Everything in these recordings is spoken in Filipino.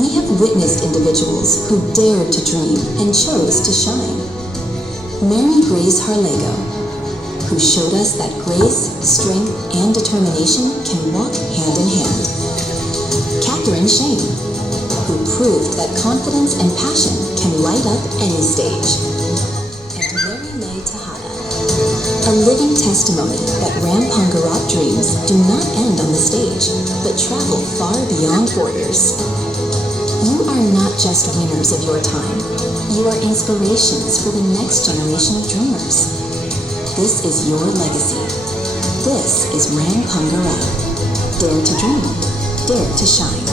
We have witnessed individuals who dared to dream and chose to shine. Mary Grace Harlego, who showed us that grace, strength, and determination can walk hand in hand. Catherine Shane, who proved that confidence and passion can light up any stage. And Mary May Tejada, a living testimony that Rampongarap dreams do not end on the stage, but travel far beyond borders. You are not just winners of your time. You are inspirations for the next generation of dreamers. This is your legacy. This is Rampongarap. Dare to dream. Dare to shine.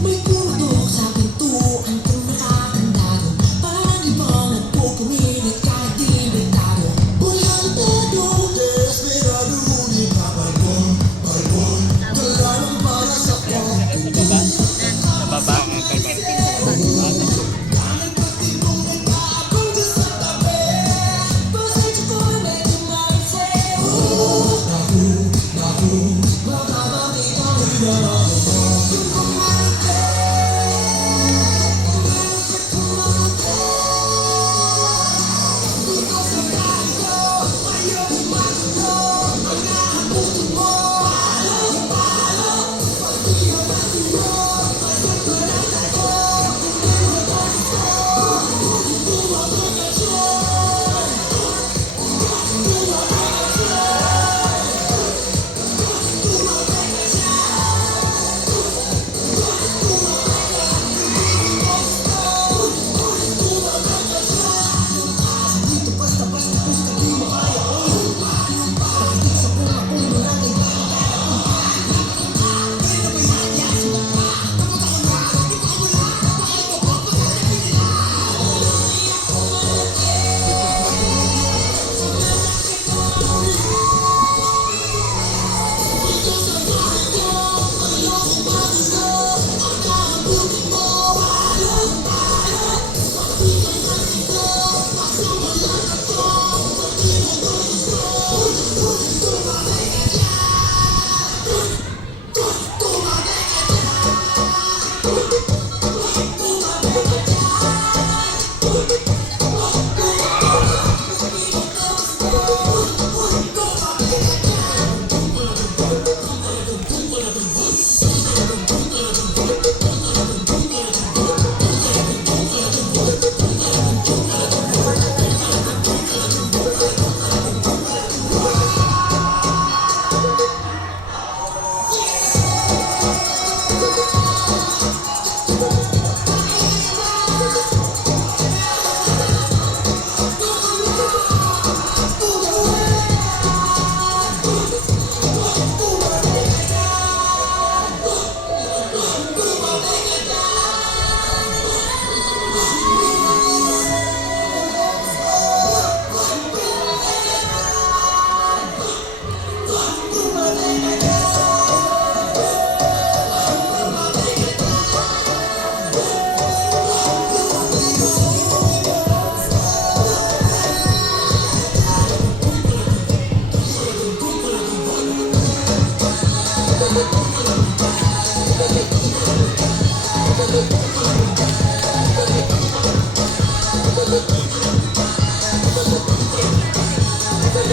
May pumutok sa pintuan kung nakakandado. Parang ibang nagpupumilit kahit di inventado. Bulantado, desperado, ngunit nabalbon, balbon. Kailangan para sa pagtutunan. Nababa ang kalbar. Kahit pati kung may tapon ka sa tabi. Pasensya ko na medyo maritse. Makakabit ang hinarap.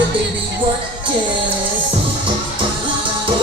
Baby, work it.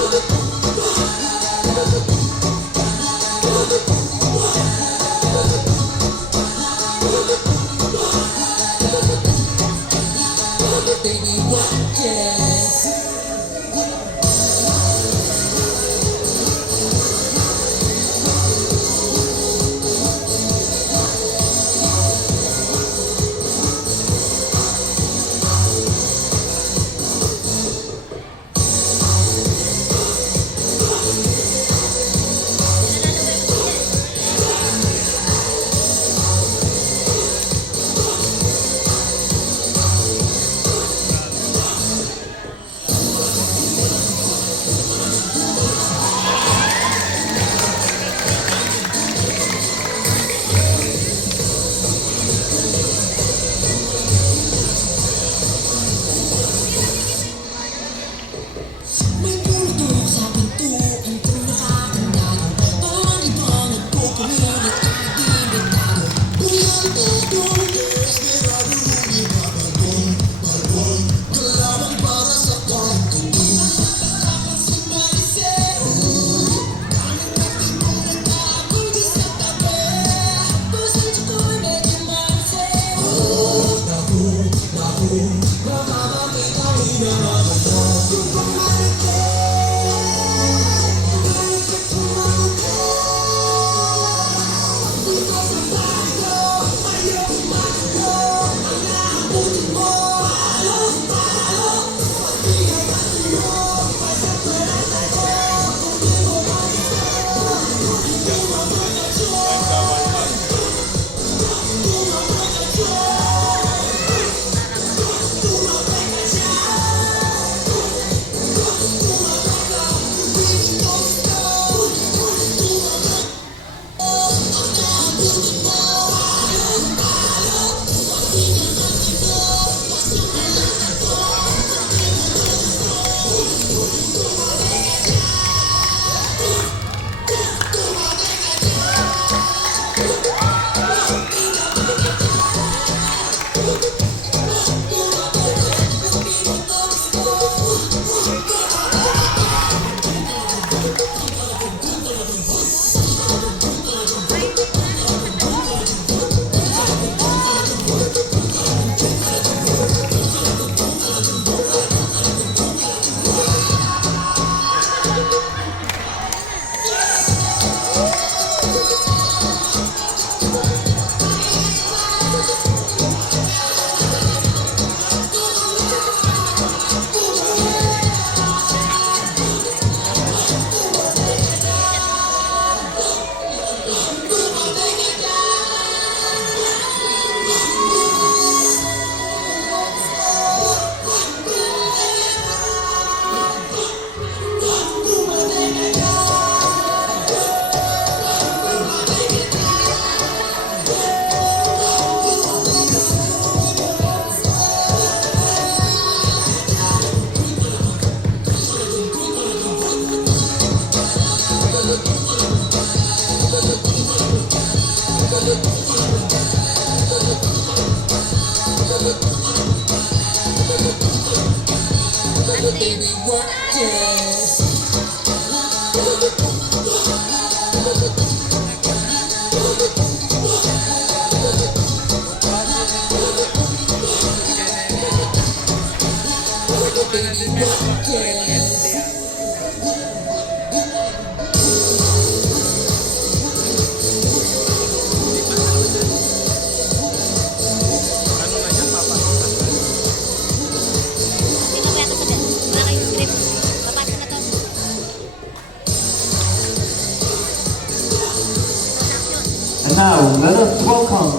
now, let us welcome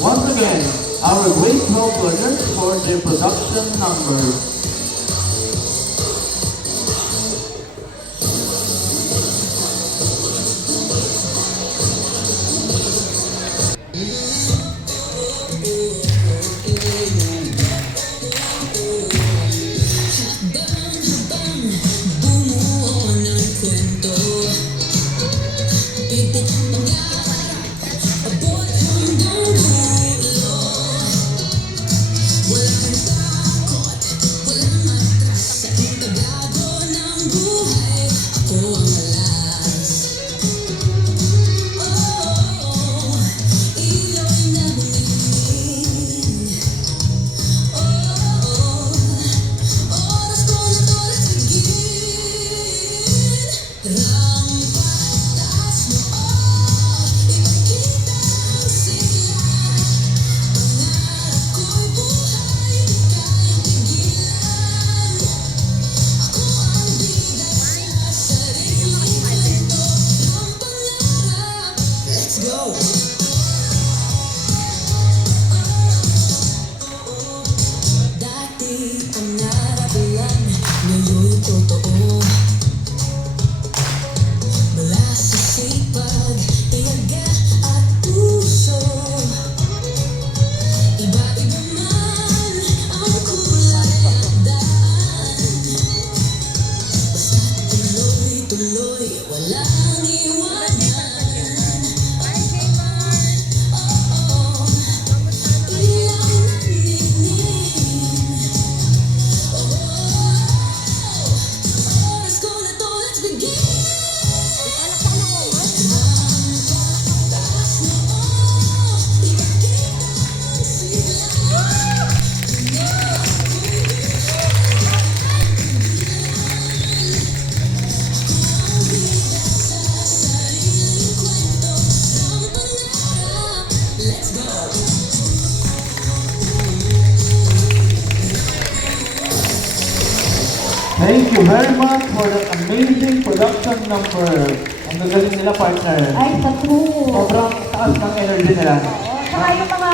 once again our grade 12 learners for their production number. Thank you very much for that amazing production number. Ang gagaling nila, partner. Ay, sa true. Sobrang taas ng energy nila. Saka yung mga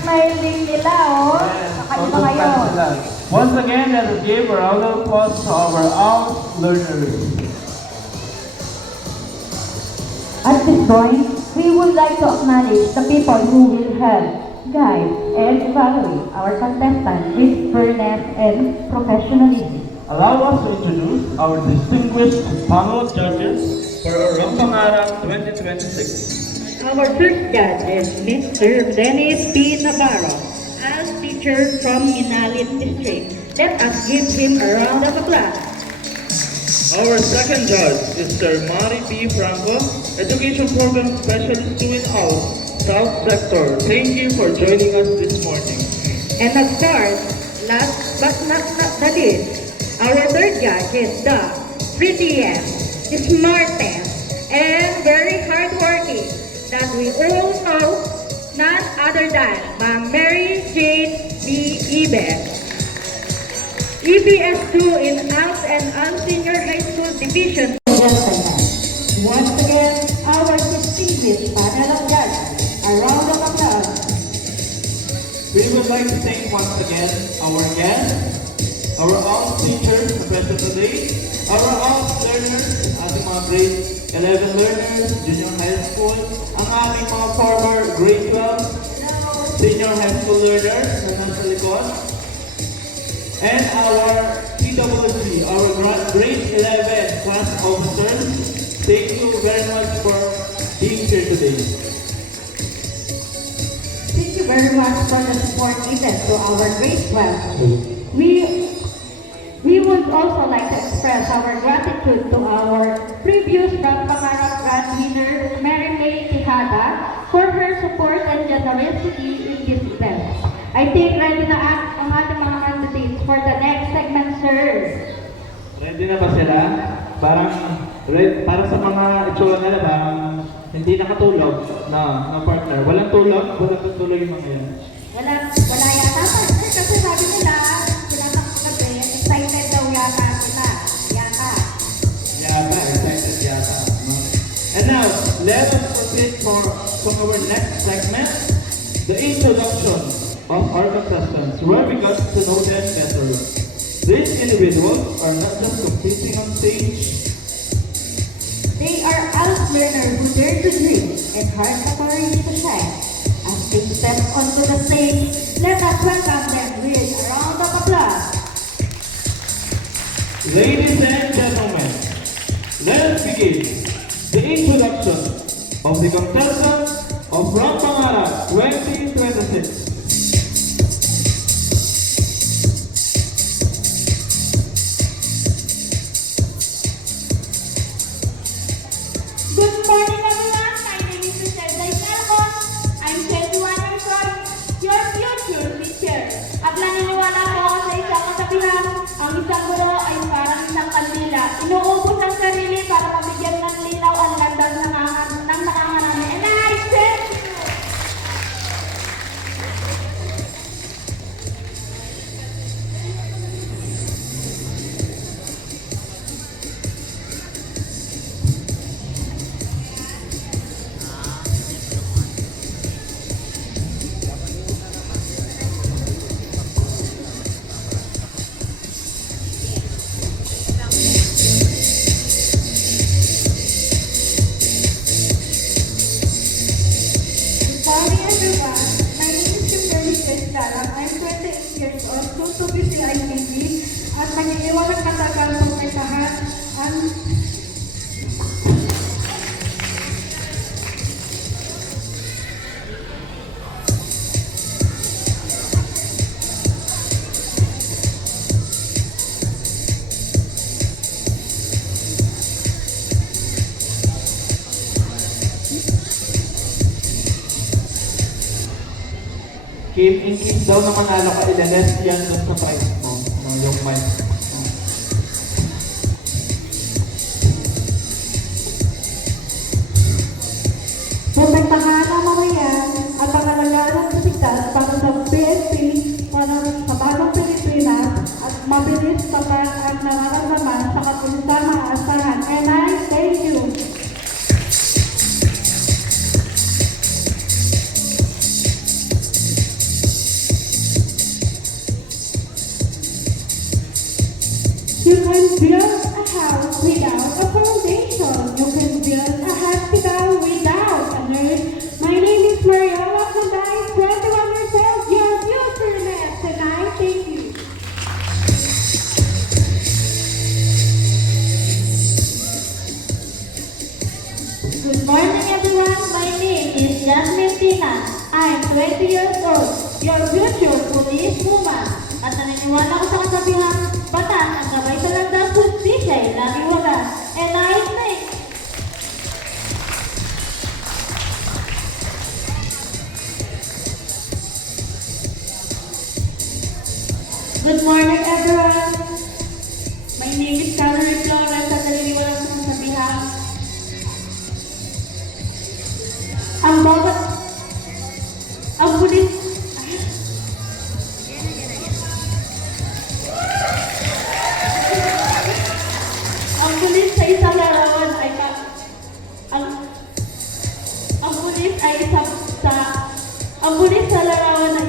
smiling nila, oh. Saka yung mga yun. Once again, let us give a round of applause to our ALS learners. At this point, we would like to acknowledge the people who will help guide and evaluate our contestants with fairness and professionalism. Allow us to introduce our distinguished panel of judges for Orang Pangarap 2026. Our first judge is Mr. Dennis P. Navarro, as teacher from Minalit District. Let us give him a round of applause. Our second judge is Sir Mari P. Franco, Education Program Specialist 2 in ALS, South Sector. Thank you for joining us this morning. And of course, last but not the least, our third judge is the prettiest, smartest, and very hardworking that we all know, none other than Ma'am Mary Jane B. Ibe. EPS 2 in ALS and ALS Senior High School Division. Once again, our distinguished panel of judges. A round of applause. We would like to thank once again our guests, our ALS teachers na present today, our ALS learners, ating mga grade 11 learners, junior high school, ang aming mga former grade 12, senior high school learners na nasa likod, and our PWC, our grade 11 class officers. Thank you very much for being here today. Thank you very much for the support given to our grade 12. We would also like to express our gratitude to our previous Grand Pangarap Grand winner, Mary May Tejada, for her support and generosity in this event. I think ready na ang ating mga candidates for the next segment, sir. Ready na ba sila? Para sa mga itsura nila, parang hindi nakatulog na partner. Walang tulog yung mga yan. Wala yata, sir, kasi sabi nila, sila sa kagabi, excited daw yata sila. Excited yata. No? And now, let us proceed proceed from our next segment, the introduction of our contestants, where we got to know them better. These individuals are not just competing on stage. They are adult learners who dare to dream and have the courage to shine. As they step onto the stage, let us welcome them with a round of applause. Ladies and gentlemen, let us begin the introduction of the contestants of Rang Pangarap 2026. Good morning, everyone. My name is Michelle Daisnelcon. I'm 21 years old, your future teacher. At naniniwala ko sa isang kasabihan, ang isang guro ay parang isang kandila. Inuubos ang sarili para mabigyan ng linaw ang landas ng nakakarami. And I thank you. Good morning, everyone. My name is Kimberly Quezada. I'm 28 years old, soon to be CITV, at nag-iiwan ng katagal sa pagkahan ang Kim, in case daw na manalo ka, ilaless yan dun sa prize mo. Yung mic. protektahan ang mamayan at pangalagaan ng kasigtas para sa PNP, para sa bagong Pilipinas at mabilis tapat at nararamdaman sa kapulisan maasahan. And I thank you. You can build a house without a foundation. You can build a hospital without a nurse. My name is Mariola Kunday, 21 years old, your future nurse, and I thank you. Good morning, everyone. My name is Jasmine Tina. I'm 20 years old, your future police woman. At naniniwala ko sa kasabihan, batas ang gabay sa landas, hustisya ay laging wagas. And I think, Good morning, everyone. My name is Valerie Flores at naniniwala ko sa kasabihan. Ang bawat ang pulis ang pulis sa isang larawan ay ang pulis ay ang pulis sa larawan ay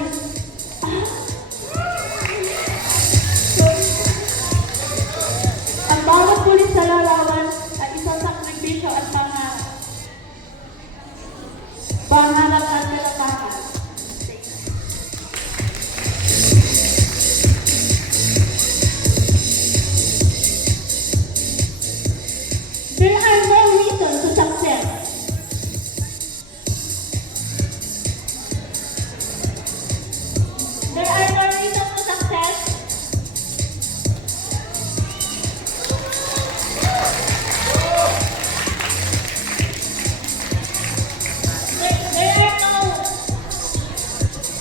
ang bawat pulis sa larawan ay isang sakripisyo at pangarap at kalakasan. There are no reasons to success. There are no reasons to success.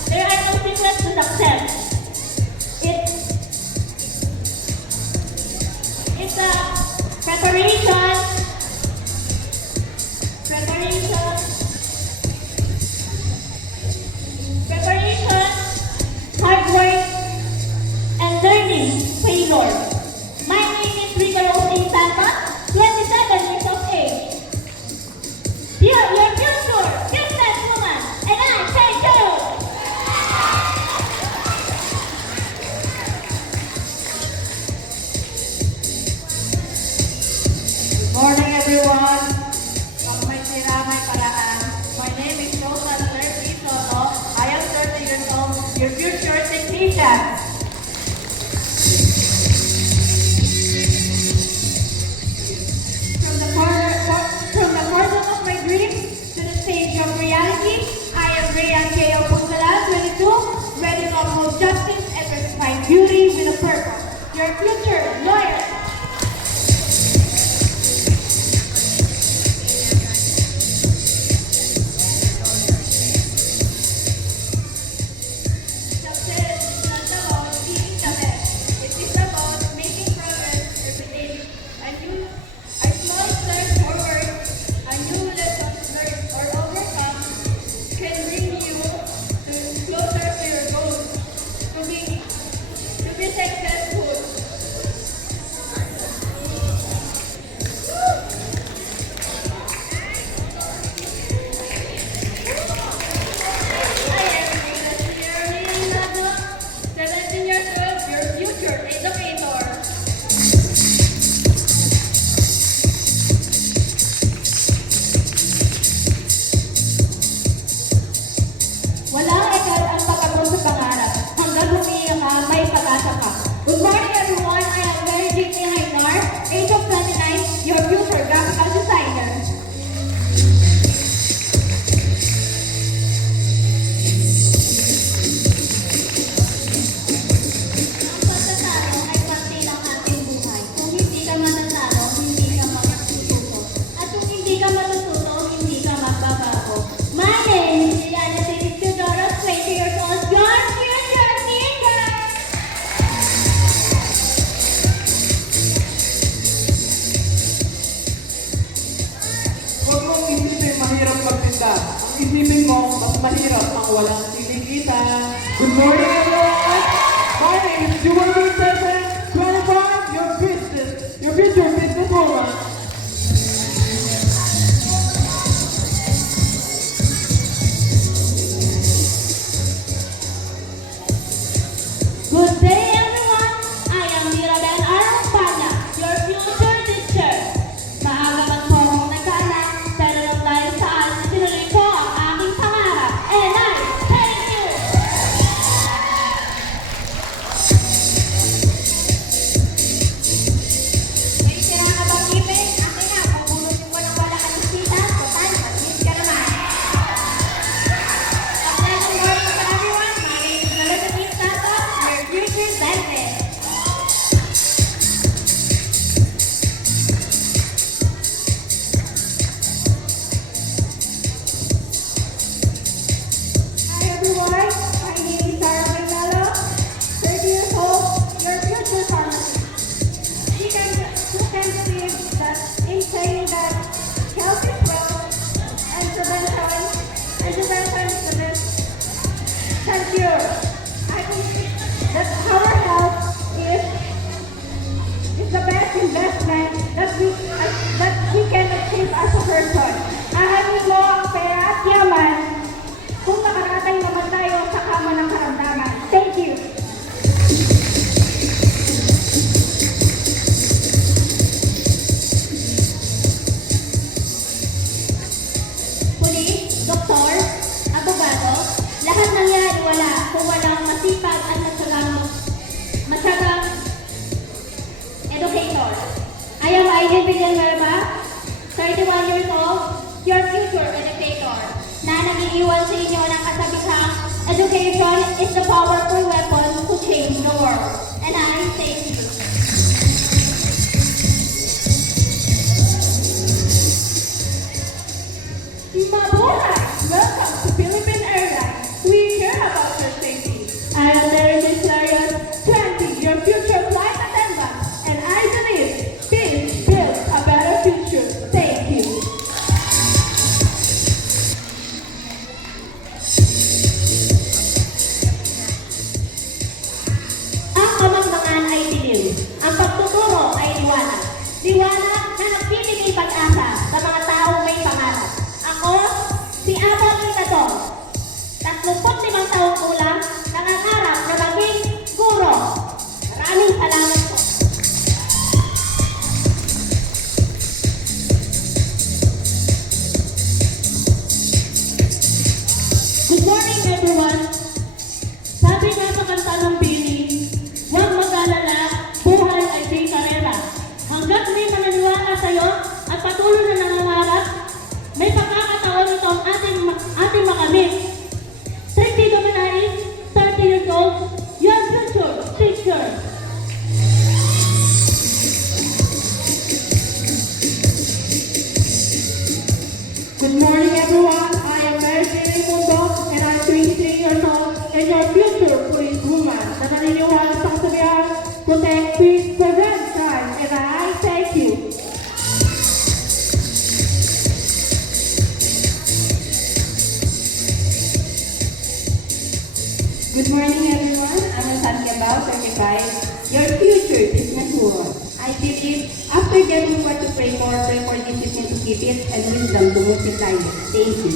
There are no secrets to success. It's a preparation, chef. From the cordon of my dreams to the stage of reality, I am Rhea K.O. Puntala, 22, ready to uphold justice and redefine beauty with a purpose. Your future lawyer. Success is not about being the best. It is about making progress every day. A small step forward, a new lesson learned or overcome can bring you closer to your goals. To be successful. I am Leonardo, 17 years old, your future educator. Walang agad ang pagkabot sa pangarap. Hanggang humiyak ka, may pag-asa ka. Good morning everyone, I am Mary Jane Hainar, age of 29, your future graphical designer. Ang pagtatalo ay parte ng ating buhay. Kung hindi ka matatalo, hindi ka matututo. At kung hindi ka matututo, hindi ka magbabago. My name is Liliana Felix Teodoro, 20 years old, your future singer! Huwag mong isipin mahirap magtinda. Ang isipin mo, mas mahirap ang walang kinikita. Good morning, everyone! My name is Juwan Vincent, 25, your future businesswoman. Good day everyone! I am Mirabel Arampana, your future teacher. Maaga man po akong nagkaanak, pero nang dahil saan sinuloy ko ang aking pangarap. And I thank you! May tira ka bang ipin? Akin na, pabulutin ko ng wala kang bisita. Total, mag-miss ka naman. A pleasant morning to everyone. My name is Elizabeth Santos, your future dentist. Hi everyone, my name is Sarah Magnalo, 30 years old, your future pharmacist. You can believe that in saying that health is wealth and prevention is the best cure. I believe that our health is the best investment that we can achieve as a person. Ahanin mo ang pera at yaman kung nakaratay naman tayo sa kamo ng karamdaman. Thank you. Pulis, doktor, abogado, lahat ng yan wala kung walang masipag at matyagang educator. I am Aiden Villanueva, 31 years old, your future educator, na nag-iiwan sa inyo ng kasabihang education is the powerful weapon to change the world. And I thank you. Mabuhay! Welcome to Philippine Airlines. We care about your safety. I am Darren Clarion, 20, your future flight attendant. And I believe peace builds a better future. Thank you. Ang kamangmangan ay tinig. kayo at patuloy na nangangarap, may pagkakataon ito ang ating makamit. 30 Dominaris, 30 years old, your future teacher. Good morning, everyone. I am Mary Jane Mundo, and I'm 23 years old, and your future police woman na naniniwala sa kasabihan, protect, peace, prevent crime, and I thank you. Good morning, everyone. I'm Rosalia Bao, 35. Your future businesswoman. I believe after getting what to pray for discipline to keep it, and wisdom to multiply it. Thank you.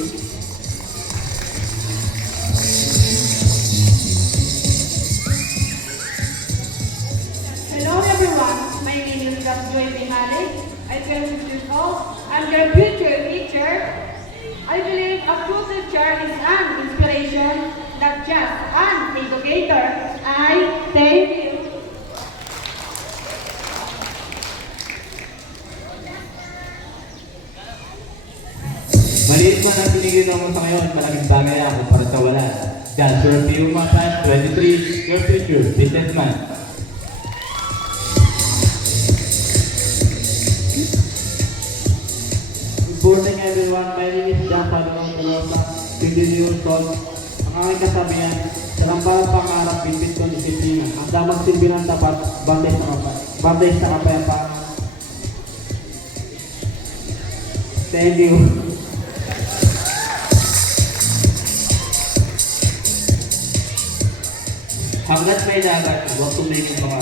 Hello, everyone. My name is Joy Binales. I'm 12 years old. I'm your future teacher. I believe a true teacher is an inspiration, not just an educator. I thank you. Maliit man ang binigyan mo sa ngayon, malaking bagay ako para sa wala. That's your view, my son, 23, your future businessman. Good morning, everyone. My name is Jack Padron Tolosa, 20 years old. Ang aking kasabihan, sa lambalang pangarap, bitbit ko disiplina. Ang damang silbi ng tapat, bantay sa kapayapaan. Thank you. Hanggat may dagat, huwag tumigil mga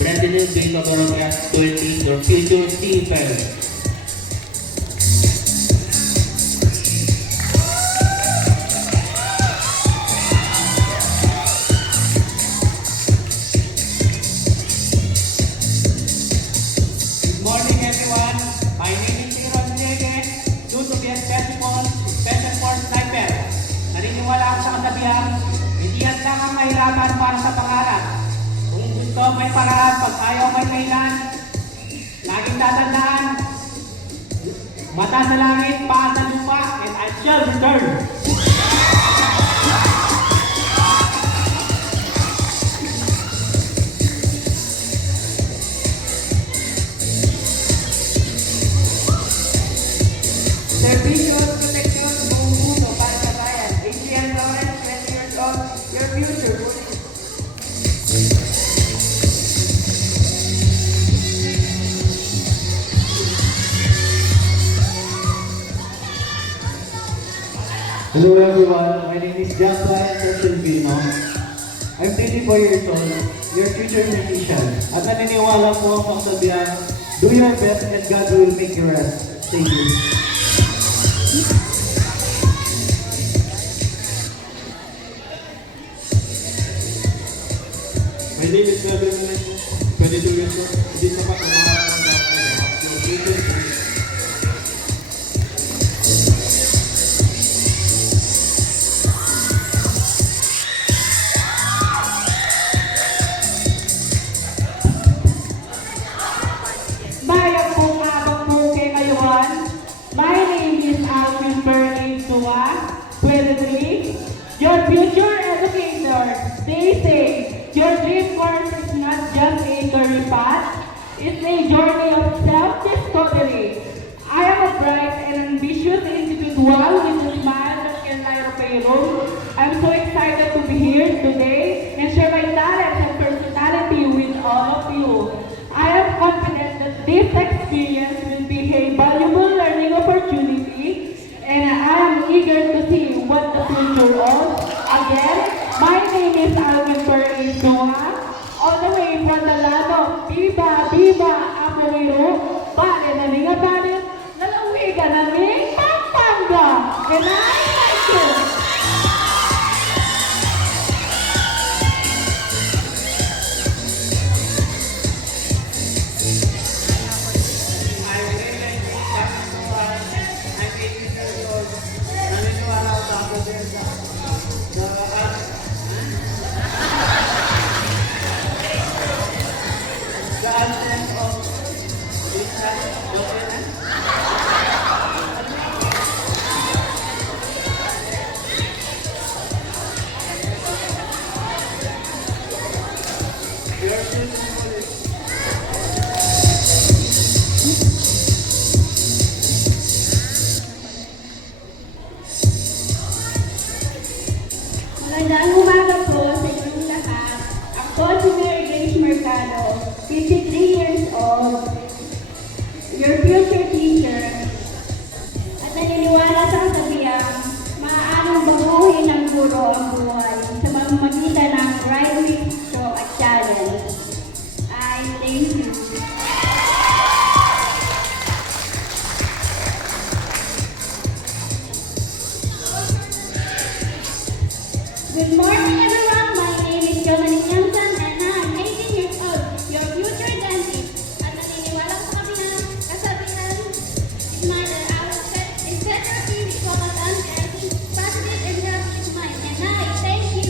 Brandon Bing Logorokia, 20, your future seafarer. Good morning, everyone. My name is Ron Rodriguez, soon to be a special force sniper. Naniniwala ako sa kasabihan, hindi yan lang ang mahirapan para sa pangarap. Kung gusto may paraan, pag ayaw may kailan. Laging tatandaan, mata sa langit, paa sa lupa, and I shall return. Servicios, protection, buong mundo para sa bayan. Adrian Lawrence, 20 years old, your future police. Hello everyone, my name is Joshua Silvino. I'm 24 years old, your future musician. At naniniwala po ako sa sabihan, do your best and God will make you rest. Thank you. My name is Gabriel Meneses, 22 years old. Hindi sapat ang mga your future police. Bayan pong abang po kay Kayuan. My name is Alvin Bernay Sua, 23. Your future educator. They say, your dream course is not just a career path, it's a journey of self-discovery. I am a bright and ambitious individual with a smile that can light up a room. I'm so excited to be here today and share my talents and personality with all of you. I am confident that this experience will be a valuable learning opportunity, and I am eager to see what the future holds. Again, my name is Alvin Perez Noah, all the way from the land of Viva Viva Apo guro ang buhay sa pamamagitan ng Rhyming Show at Challenge. I thank you. Good morning, everyone. My name is Dominic Johnson and I'm 18 years old, your future dentist. At naniniwala ko sa kasabihan, is mother, I will set is better to be focused on creating positive and healthy mind. And I thank you.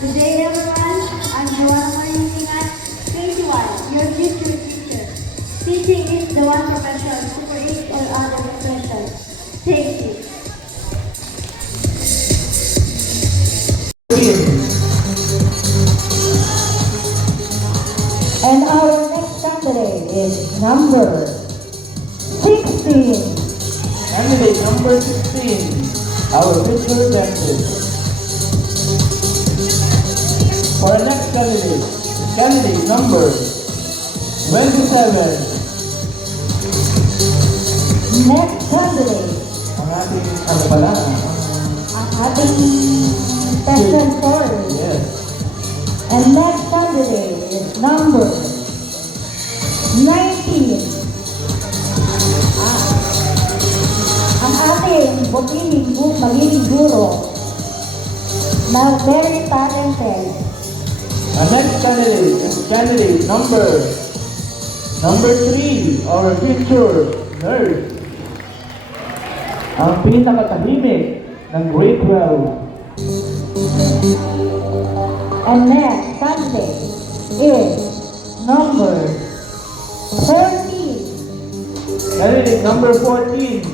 Good day, everyone. I'm Joanna Maringat, 21, your future teacher. Teaching is the one profession to create all other professions. Thank you. And our next candidate is number 16. Candidate number 16, our future dentist. For our next candidate, candidate number 27, Next candidate, ang ating, ano pala? ang ating session 4. Yes. And next candidate is number 19. Ang ating magiging guro na very talented. Our next candidate is candidate number 3, our future nurse. Ang pinakatahimik ng grade 12. And next candidate is number 13. Candidate number 14.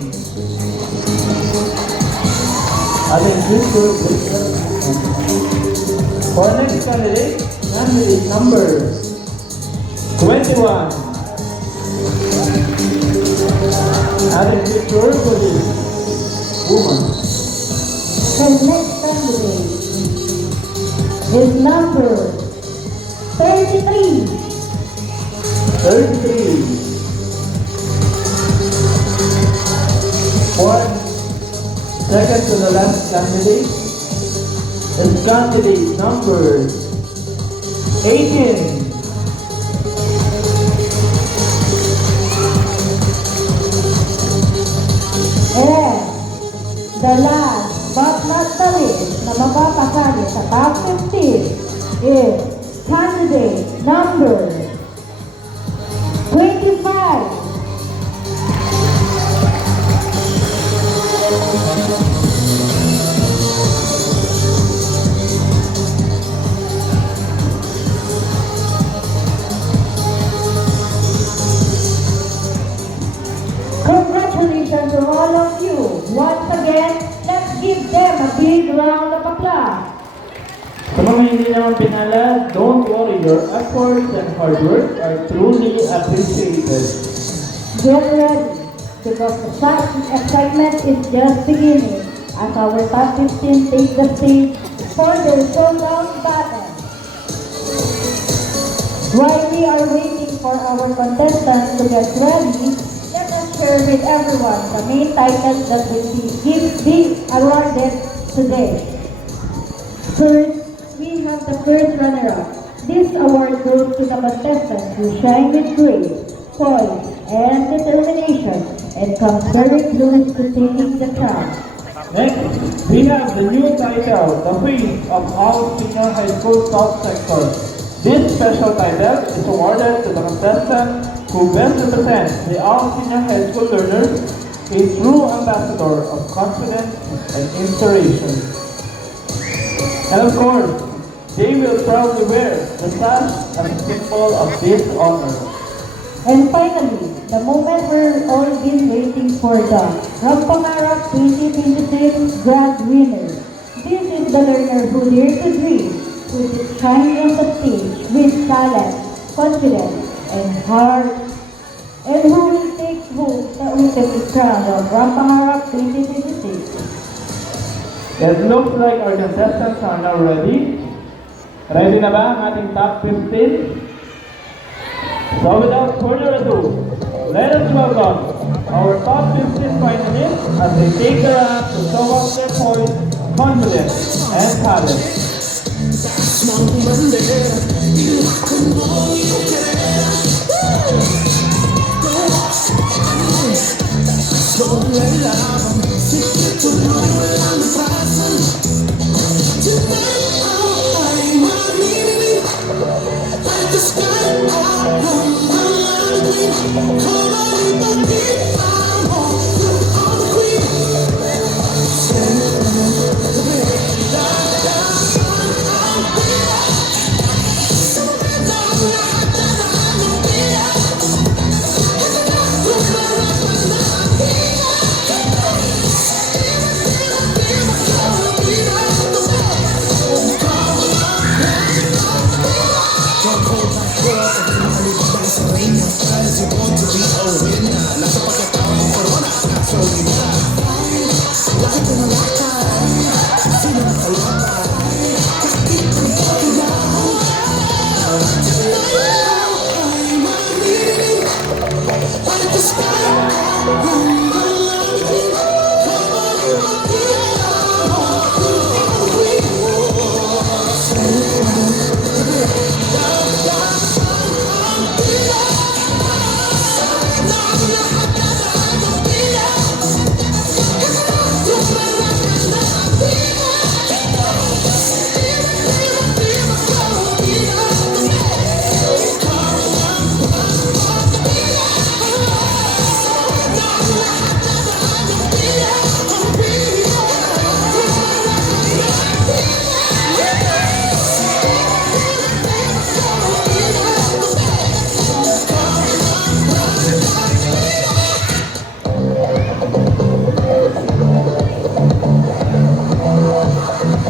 Ating future grade 12. For our next candidate, candidate number 21. Ating future police woman. And next candidate is number 33. 33. Fourth, second to the last candidate is candidate number 18. And the last but not the least na mapapasali sa top 15 is candidate number 25. Congratulations to all of you. Once again, let's give them a big round of applause. Sa mga hindi naman pinala, don't worry, your efforts and hard work are truly appreciated. Get ready, because the excitement is just beginning as our top 15 take the stage for their showdown battle. While we are waiting for our contestants to get ready, let us share with everyone the main titles that will be awarded today. First, we have the first runner-up. This award goes to the contestants who shine with grace, poise, and determination, and comes very close to taking the crown. Next, we have the new title, the face of all senior high school South Sector. This special title is awarded to the contestant who best represents the all senior high school learners, a true ambassador of confidence and inspiration. And of course, they will proudly wear the sash as a symbol of this honor. And finally, the moment we're all been waiting for, the Rampangarap 2026 Grand Winner. This is the learner who dared to dream, who shines on the stage with talent, confidence, and heart, and who will take home the ultimate crown of Rampangarap 2026. It looks like our contestants are now ready. Ready na ba ang ating top 15? So without further ado, let us welcome our top 15 finalists as they take the ramp to show off their poise, confidence, and talent.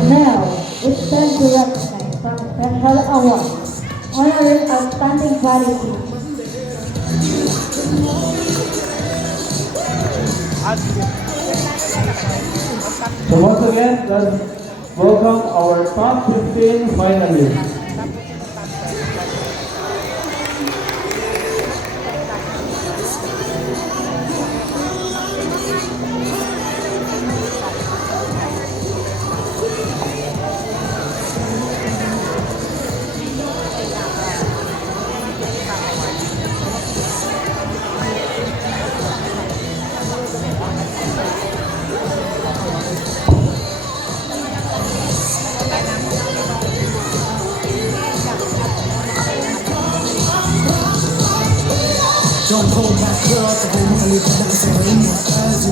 Now, it's time to recognize some special awards honoring outstanding quality. So once again, let's welcome our top 15 finalists.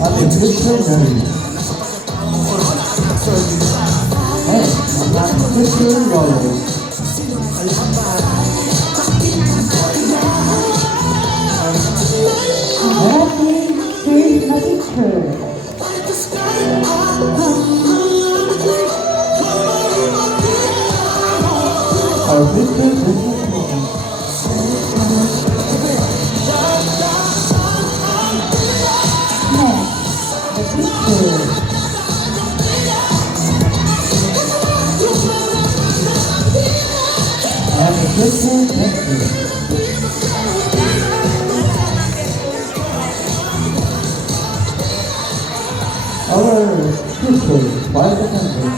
Ating Christian Mary. And ang Christian Royal. Happy Christmas Teacher. Our Christian Christmas Movie. Next, the teacher. And the Christian Nephew. Our sister, by the country.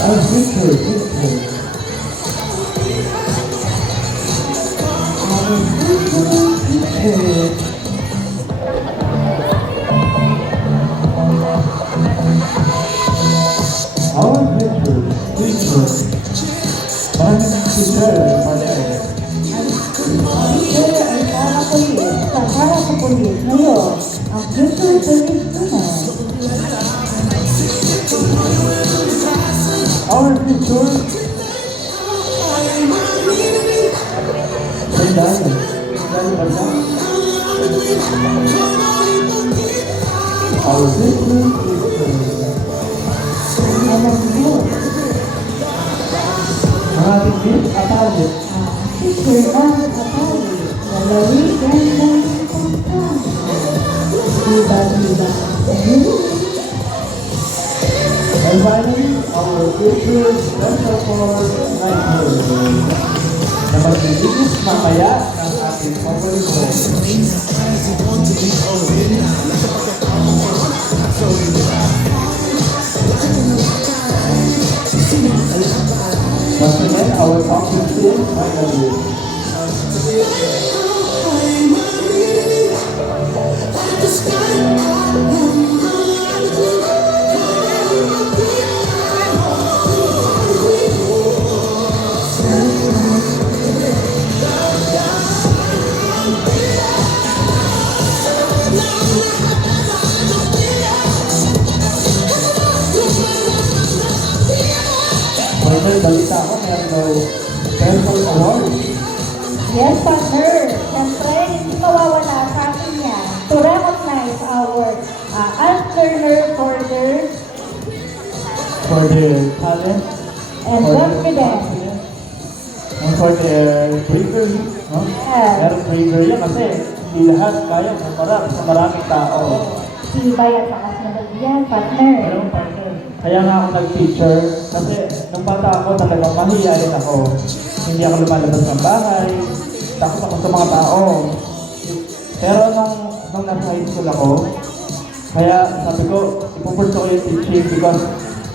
Our sister. Our picture, parang si Sir Marquez. Teacher ay para pulis sa para sa pulis. Ngayon, ang future police tunay. Our picture, Sandali. Sandali Barca. Our picture Alam mo, ang ating Miss Atalit. teacher ang atali. Lalawigan ng pagkakas. Diba? And finally, our future special force sniper na maglilinis mamaya ng ating favorite friend. Once again, our talking still finally. Partner, balita ako, meron daw Pencil Award. Yes, partner. Siyempre, hindi mawawala sa akin yan to recognize our as learner for their For their talent. and for their confidence. And for their bravery. No? Yes. Meron bravery yan kasi hindi lahat kaya maparap sa maraming tao. Tibay at lakas na yan, partner. Meron partner. Kaya nga ako nag-teacher kasi nung bata ako talagang mahihayin ako. Hindi ako lumalabas ng bahay. Takot ako sa mga tao. Pero nung nasa high school ako, kaya sabi ko, ipupurso ko yung teaching because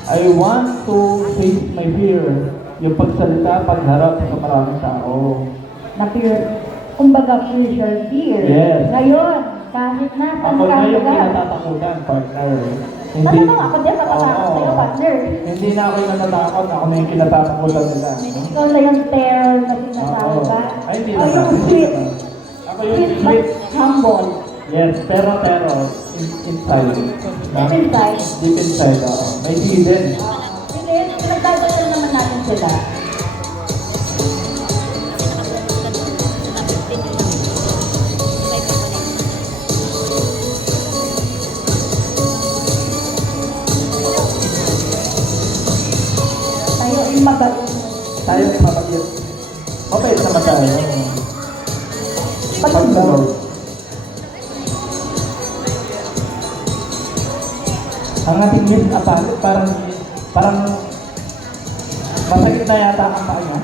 I want to face my fear. Yung pagsalita, pagharap sa maraming tao. Na fear, kumbaga future fear. Yes. Ngayon, kahit na Ako na yung lugar. kinatatakutan, partner. Talagang ako din, matatakot Oo. sa'yo, partner. Hindi na ako yung natatakot, ako na yung kinatatakutan nila. Ikaw na yung terror na sinasabi ba? Ay, hindi O naman. yung Hindi sweet, naman. Ako yung sweet but sweet. humble. Yes, pero inside. Deep inside. Deep inside, oo. May hidden. Hindi, pinagdadasal naman natin sila. Tayo ay magaling. Tayo may mapagyan. Mabait naman tayo. Pagbaw. Ang ating Miss Apalo, parang masakit na yata ang paa niya.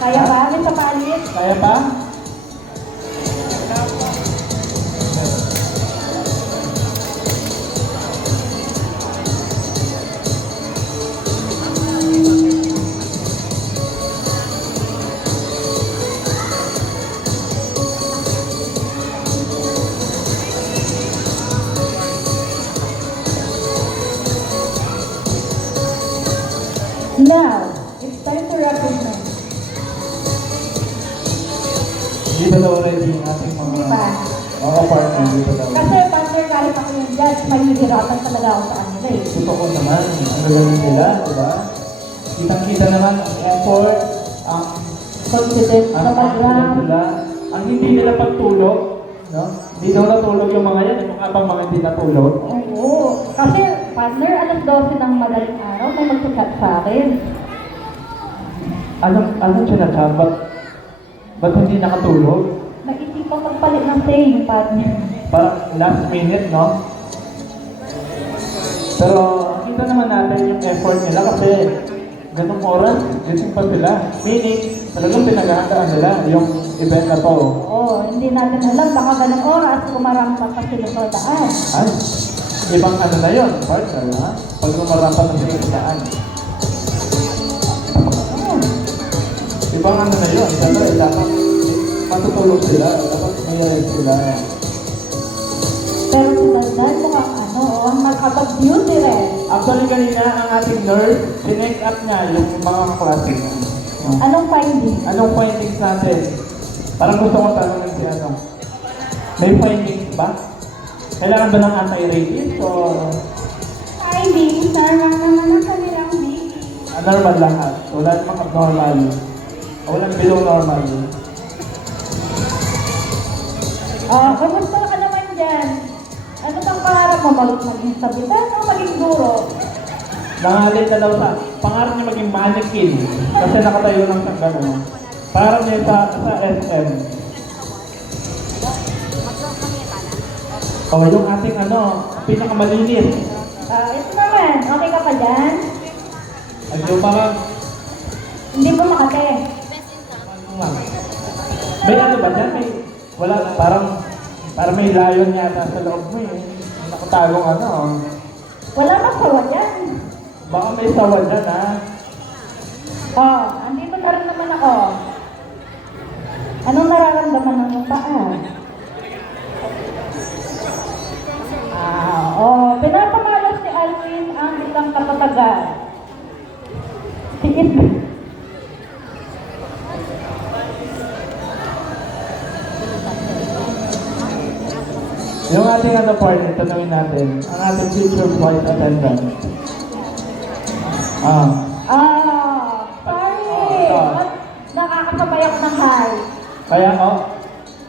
Kaya ba? May sapalit? Kaya ba? Now, it's time to recognize. Hindi ba daw ready yung ating mga... Hindi pa. Oo, partner, hindi ba daw? Kasi partner, kahit ako yung judge, mahihirapan talaga ako sa kanila eh. Gusto ko naman, ang galing nila, di ba? Kitang-kita naman ang effort, ang Confident ang sa confidence background. nila, ang hindi nila pagtulog, no? Hindi daw natulog yung mga yan, yung abang mga hindi natulog. Oo. Kasi partner, alas 12 ng madaling araw, may magchat sa akin. Ano siya na siya? Ba't hindi nakatulog? Naisipang magpalit ng saying, partner. Parang last minute, no? Pero kita naman natin yung effort nila kasi ganong oras, gising pa sila. Meaning, talagang pinaghahandaan nila yung event na to. Oo, hindi natin alam, baka ganang oras, kumarampa pa sila sa daan. Ay, ibang ano na yun, partner, ha? Pag lumarampat na sila sa daan. Ibang ano na yun, dapat matutulog sila, dapat mayayag sila. Pero si Dandan mukhang ang makapag-beauty rin. Actually, kanina ang ating nurse, sinek up niya yung mga kaklase niya. No? Anong finding? Anong findings natin? Parang gusto kong tanongin si ano. May findings ba? Kailangan ba ng anti-rabies o Findings, normal naman ang kanilang baby. normal lahat? Wala namang abnormal. O walang below normal. Kumusta ka naman dyan? Ano bang pangarap mo? Maging sabitan o maging guro? Nangalit na daw sa pangarap niya maging mannequin kasi nakatayo lang sa gano'n. Pangarap niya sa SM. O yung ating ano, pinakamalinis. Ito naman, okay ka pa dyan? Ano parang, Hindi ko makate. may ano ba dyan? May, wala, parang may layon yata sa loob mo eh. Nakatagong ano. Wala na sawa dyan. Baka may sawa dyan ha. Oh, andito na rin naman ako. Anong nararamdaman ng iyong paa? Pinapamalas ni Alvin ang isang katatagan. Tigit. Yung ating ano partner, tanawin natin. Ang ating future flight attendant. Sorry. Ba't nakakasabay ako ng high? Kaya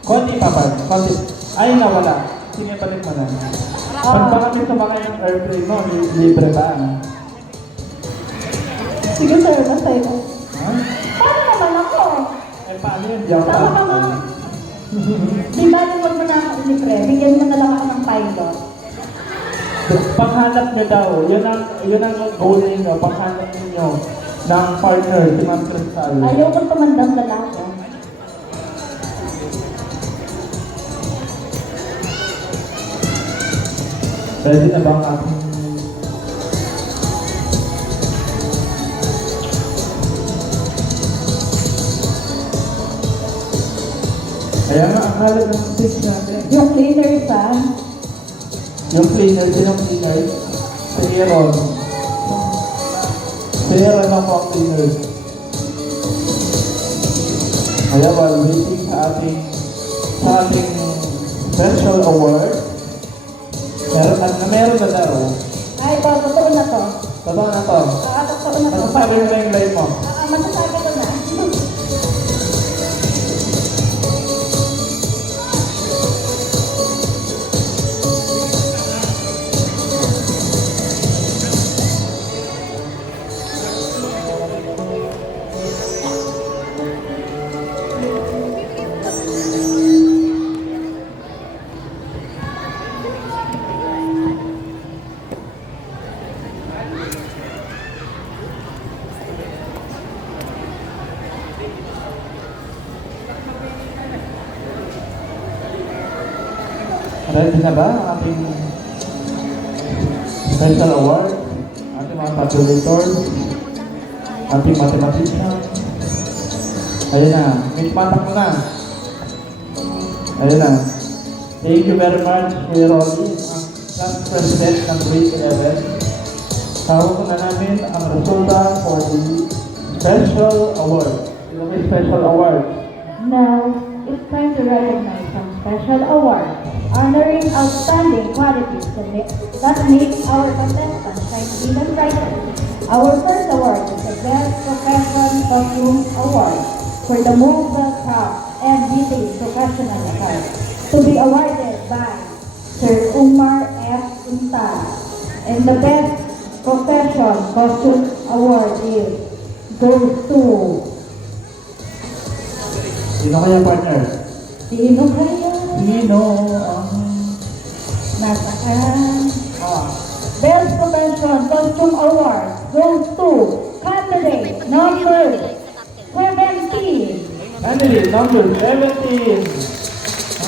konti pa ba? Konti. Ay, nawala. Sinipalit mo na. Pag ba kami sumakay ng airplane mo, libre ba? Sige sir, nasa ito. Ha? Paano naman ako? Eh, paano yun? Diyan ka. Tama ka mga... Di ba naman mo na ako libre? Bigyan mo na lang ako ng pilot. Paghanap niyo daw, yun ang goal ninyo, paghanap ninyo ng partner, si Ma'am Crystal. Ayaw ko tumandang lalaki. Pwede na ba ang ating... Kaya nga, ang halaga ng stage natin. Yung cleaners ha? Yung cleaner, sinong cleaner? Si Aaron. Si Aaron ako ang cleaner. Kaya while waiting sa ating special award, meron na daw. Ay, totoo na to. Totoo na to. Totoo na to. Masasabi mo na yung live mo. Masasabi ko na. Ready na ba ang ating special award? Ating mga calculators, ating mathematician. Ayun na, may patak mo na. Ayun na. Thank you very much, Kuya Rolly, ang class president ng grade 11. Tawag na namin ang resulta for the special award. Ito may special award. Now, it's time to recognize some special awards honoring outstanding qualities that make our contestants shine even brighter. Our first award is the Best Profession Costume Award for the most well-crafted and detailed professional attire, to be awarded by Sir Umar F. Untal. And the Best Profession Costume Award goes to... Sino kaya partner? Sino kaya? Sino ang... Nasaan? Ah, Best Profession Costume Award goes to candidate number 17. candidate number 17.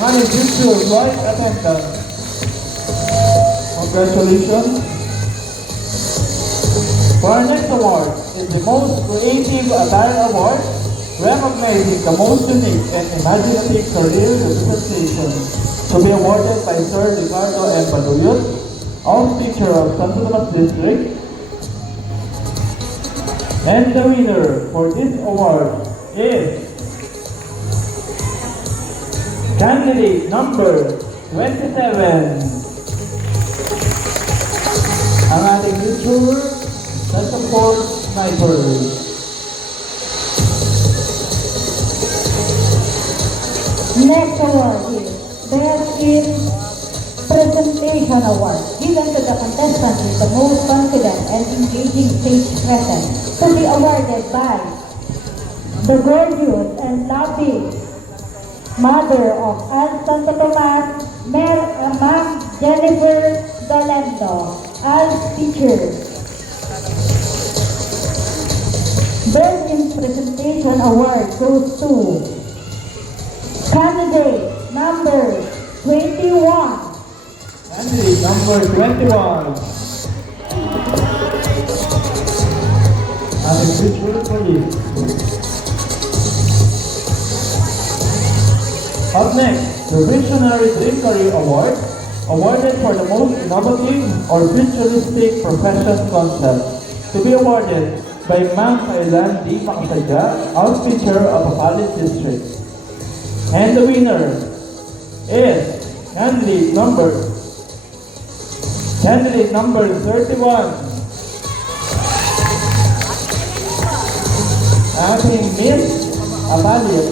Ang ating future flight attendant. Congratulations. For our next award is the Most Creative Attire Award, recognizing the most unique and imaginative career representation, to be awarded by Sir Ricardo M. Paduyot, House Teacher of Santo Tomas District. And the winner for this award is candidate number 27. Ang ating future Delta Force Sniper. Next award is Best in Presentation Award, given to the contestant with the most confident and engaging stage presence, to be awarded by the gorgeous and lovely mother of Al Santo Tomas, Ma'am Jennifer Dolendo, as teacher. Best in Presentation Award goes to candidate number 21. Candidate number 21. And the visual police. Up next, the Visionary Dream Career Award, awarded for the most innovative or futuristic profession concept, to be awarded by Mount Thailand D. Pangsadya, outfitter of Apalit District. And the winner is candidate number 31. Ating Miss Apalit.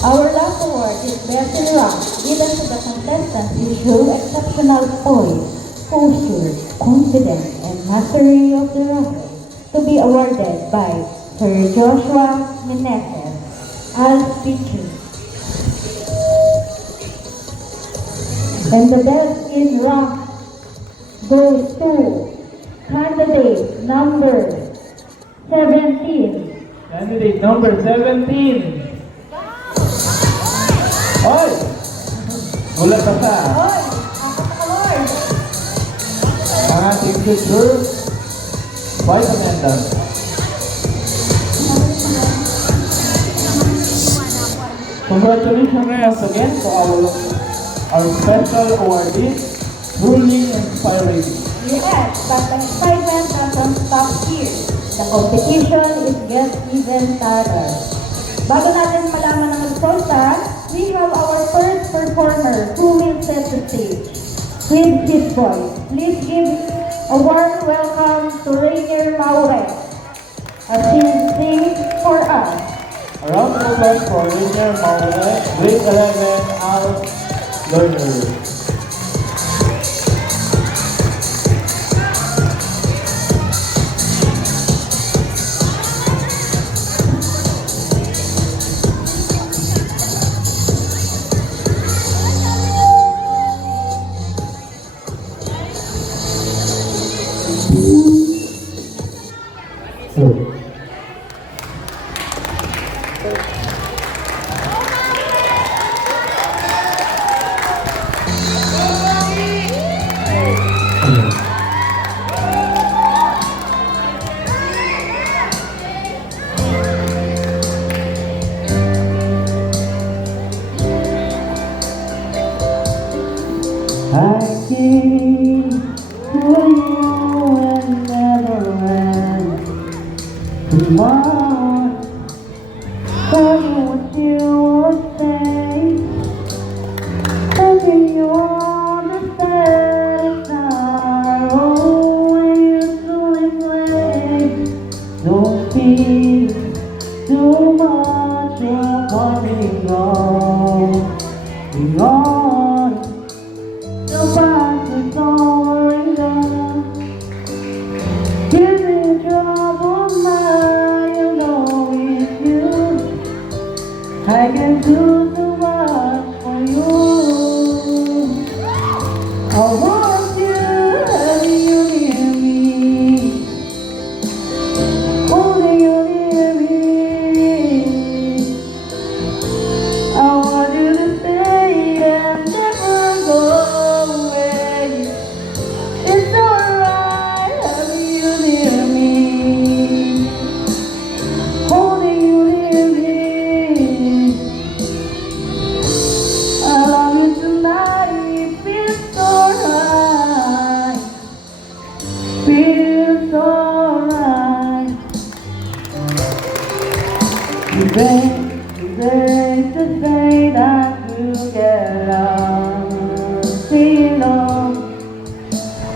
Our last award is Best in Rock, given to the contestants who show exceptional poise, posture, confidence, and mastery of the runway, to be awarded by Sir Joshua Meneses as teacher. And the Best in Rock goes to candidate number 17. Candidate number 17. Hoy! Gulat ka sa Hoy! Ako sa award! ang ating future vice attendant. Congratulations once again to our special awardee, truly inspiring. Yes, but the excitement doesn't stop here. The competition is just even started. Bago natin malaman ang resulta, we have our first performer who will set the stage with his voice. Please give a warm welcome to Rainier Maure as he sings for us. A round of applause for Rainier Maure, grade 11 out learner. I came to you and never went to want tell you what you would say. Maybe you understand it's not when you truly play. Don't feel too much of what is wrong. Be gone. The past is over and done. Give me trouble now, you know it's you. I can do so much for you. I want you, having you near me, holding you near me. I want you to stay and never go away. It's alright having you near me, holding you near me. I love you tonight, it feels alright, feels alright. You beg to say that you get lost,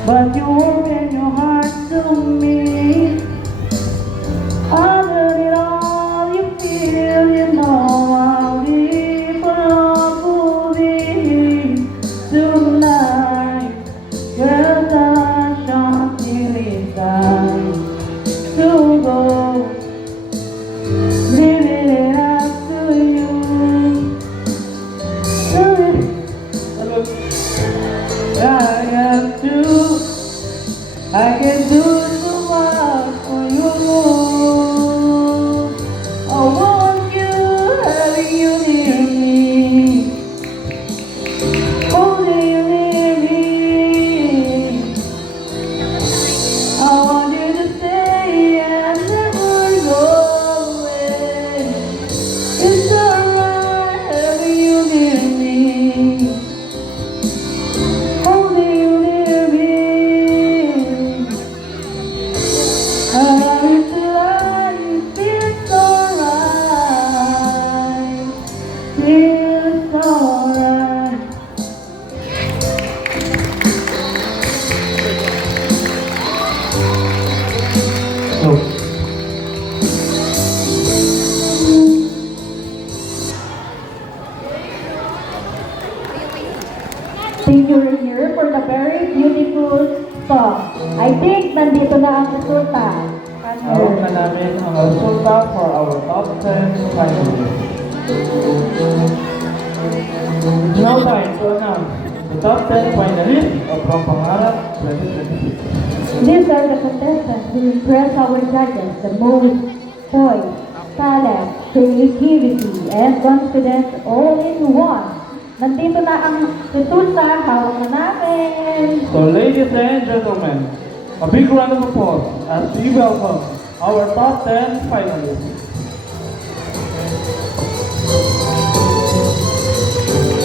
but you open your heart to me. Under it all you feel, you know I'll be for love will be tonight. Well, the shot till it's time to go. Leaving it up to you. I can do so were here for the very beautiful song. I think nandito na ang resulta. Hawak na namin ang resulta for our top 10 finalists. It's now time to announce the top 10 finalists of From Pangarap 2026. These are the contestants who impress our judges the most: poise, talent, creativity, and confidence all in one. Nandito na ang resulta, hawak na namin. So ladies and gentlemen, a big round of applause as we welcome our top 10 finalists.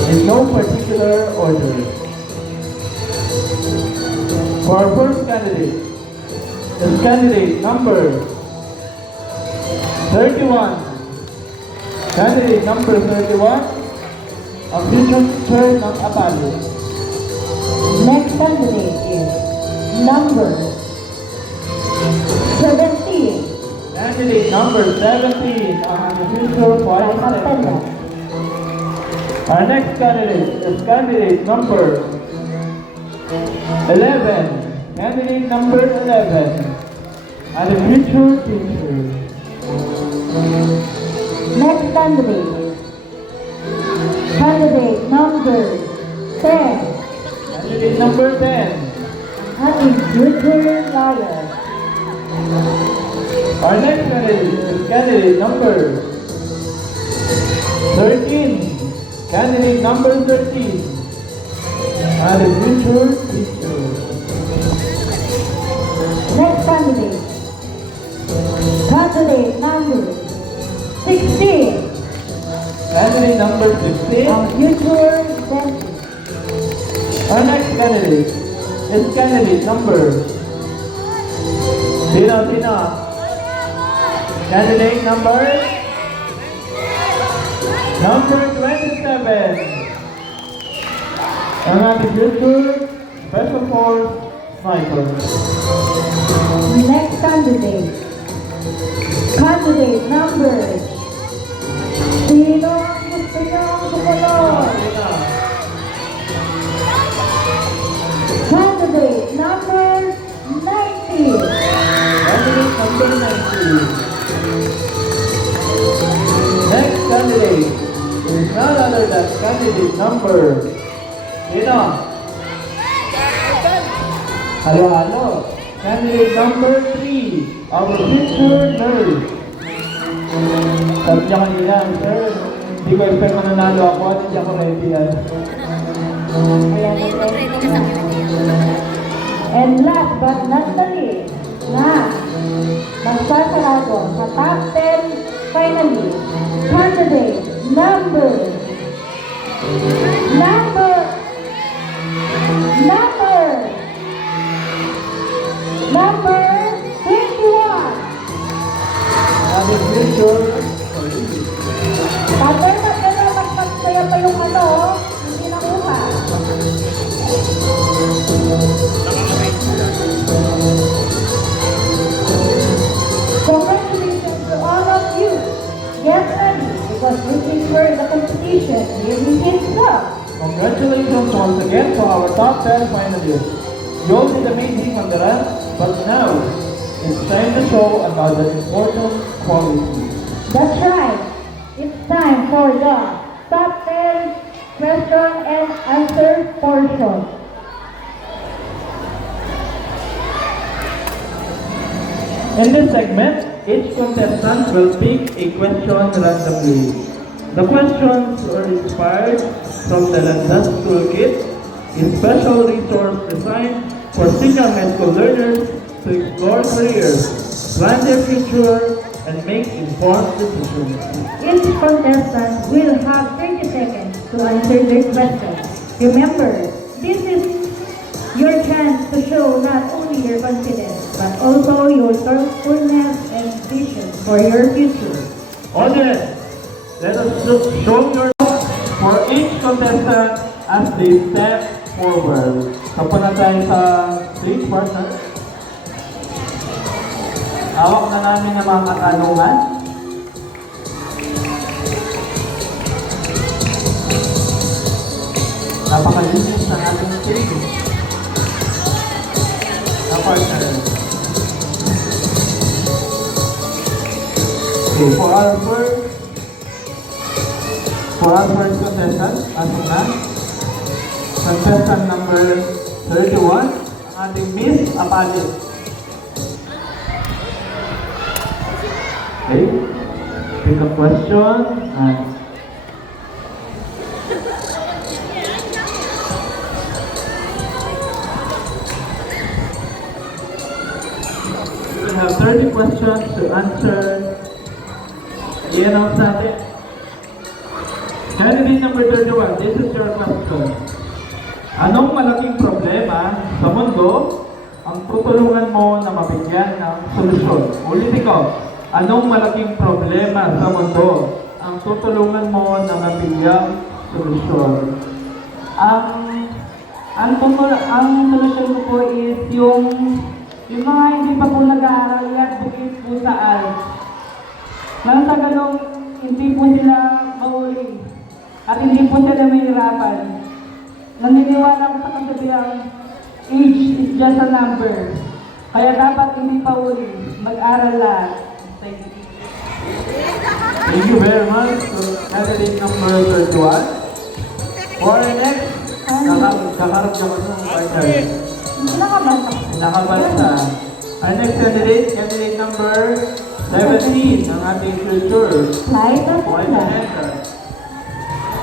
In no particular order. For our first candidate is candidate number 31. Candidate number 31, ang future teacher ng Apali. Next candidate is number 17. Candidate number 17, ang future vice president. Our next candidate is candidate number 11. Candidate number 11, and the future teacher. Next candidate is candidate number 10. Candidate number 10. And a future lawyer. Our next candidate is candidate number 13. Candidate number 13, and the future teacher. Next candidate. Candidate number 16. Candidate number 16. Our future dentist. Our next candidate is candidate number Tina. Candidate number 27. And at the future Special Force Sniper. Next candidate. Candidate number. Sino ang gusto niyo ang sumunod? Candidate number 90. Candidate number 90. Next candidate is none other than candidate number Tina. Halo. Candidate number 3, our future nurse. Sabi niya kanina, sir, hindi ko expect mananalo ako at hindi ako ready yan. And last but not the least, na magsasarado sa top 10 finalists, candidate number 21. And the future Tatay na mas magsaya pa yung hindi nakuha. Congratulations to all of you. Get ready, because this is where the competition really hits up. Congratulations once again to our top 10 finalists. You all did amazing on the run, but now it's time to show another important quality. That's right. It's time for the top 10 question and answer portion. In this segment, each contestant will pick a question randomly. The questions are inspired from the Landas Toolkit, a special resource designed for senior high school learners to explore careers, plan their future, and make informed decisions. Each contestant will have 30 seconds to answer their question. Remember, this is your chance to show not only your confidence, but also your thoughtfulness and vision for your future. Audience, let us show your love for each contestant as they step forward. Kapo na tayo sa stage partner. Hawak na namin ang mga katanungan. Napakalinis ng ating stage. Okay, for our first contestant, ano na? Contestant number 31, ang ating Miss Apalit. Okay, pick a question and we have 30 questions to answer. I-announce natin. Candidate number 31, this is your question. Anong malaking problema sa mundo ang tutulungan mo na mabigyan ng solusyon? Ulitin ko, anong malaking problema sa mundo ang tutulungan mo na mabigyan solusyon? Ang solusyon ko po is yung mga hindi pa po nag-aaral at bukit po sa ALS. Nang sa ganong hindi po sila mahuli at hindi po sila mahirapan. Naniniwala ko sa kasabihan, age is just a number. Kaya dapat hindi pa huli, mag-aral lahat. Thank you. Thank you very much. So, candidate number 31. For our next, kakarap ka ng partner. Nakabasa. Our next candidate number 17, ang ating future. Slide na po Vice na. Chancellor.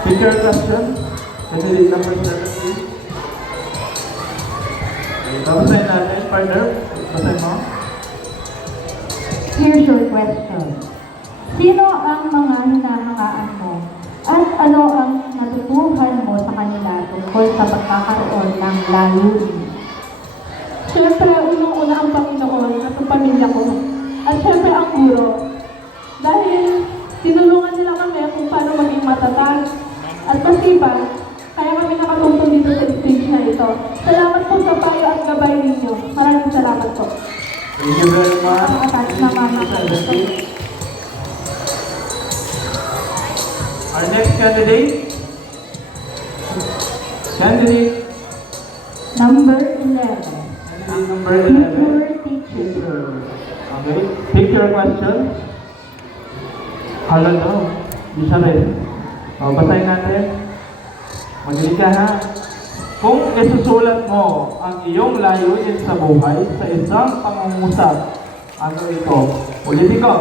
Pick your question. Candidate number 17. Babasahin natin, partner. Babasahin mo. Here's your question. Sino ang mga hinahangaan mo? At ano ang natutuhan mo sa kanila tungkol sa pagkakaroon ng layunin? Siyempre, unang-una ang Panginoon at ang pamilya ko. At siyempre ang guro. Dahil tinulungan nila kami kung paano maging matatag at masipag. Kaya kami nakatungtong dito sa stage na ito. Salamat po sa payo at gabay ninyo. Maraming salamat po. Thank you very much. Ang atas na mama ko. Our next candidate. Candidate Number 11. number 11. Future teacher. Okay. Pick your question. Hala daw. Di siya rin. O, basahin natin. Magaling ka ha. Kung isusulat mo ang iyong layunin sa buhay sa isang pangungusap, ano ito? Ulitin ko.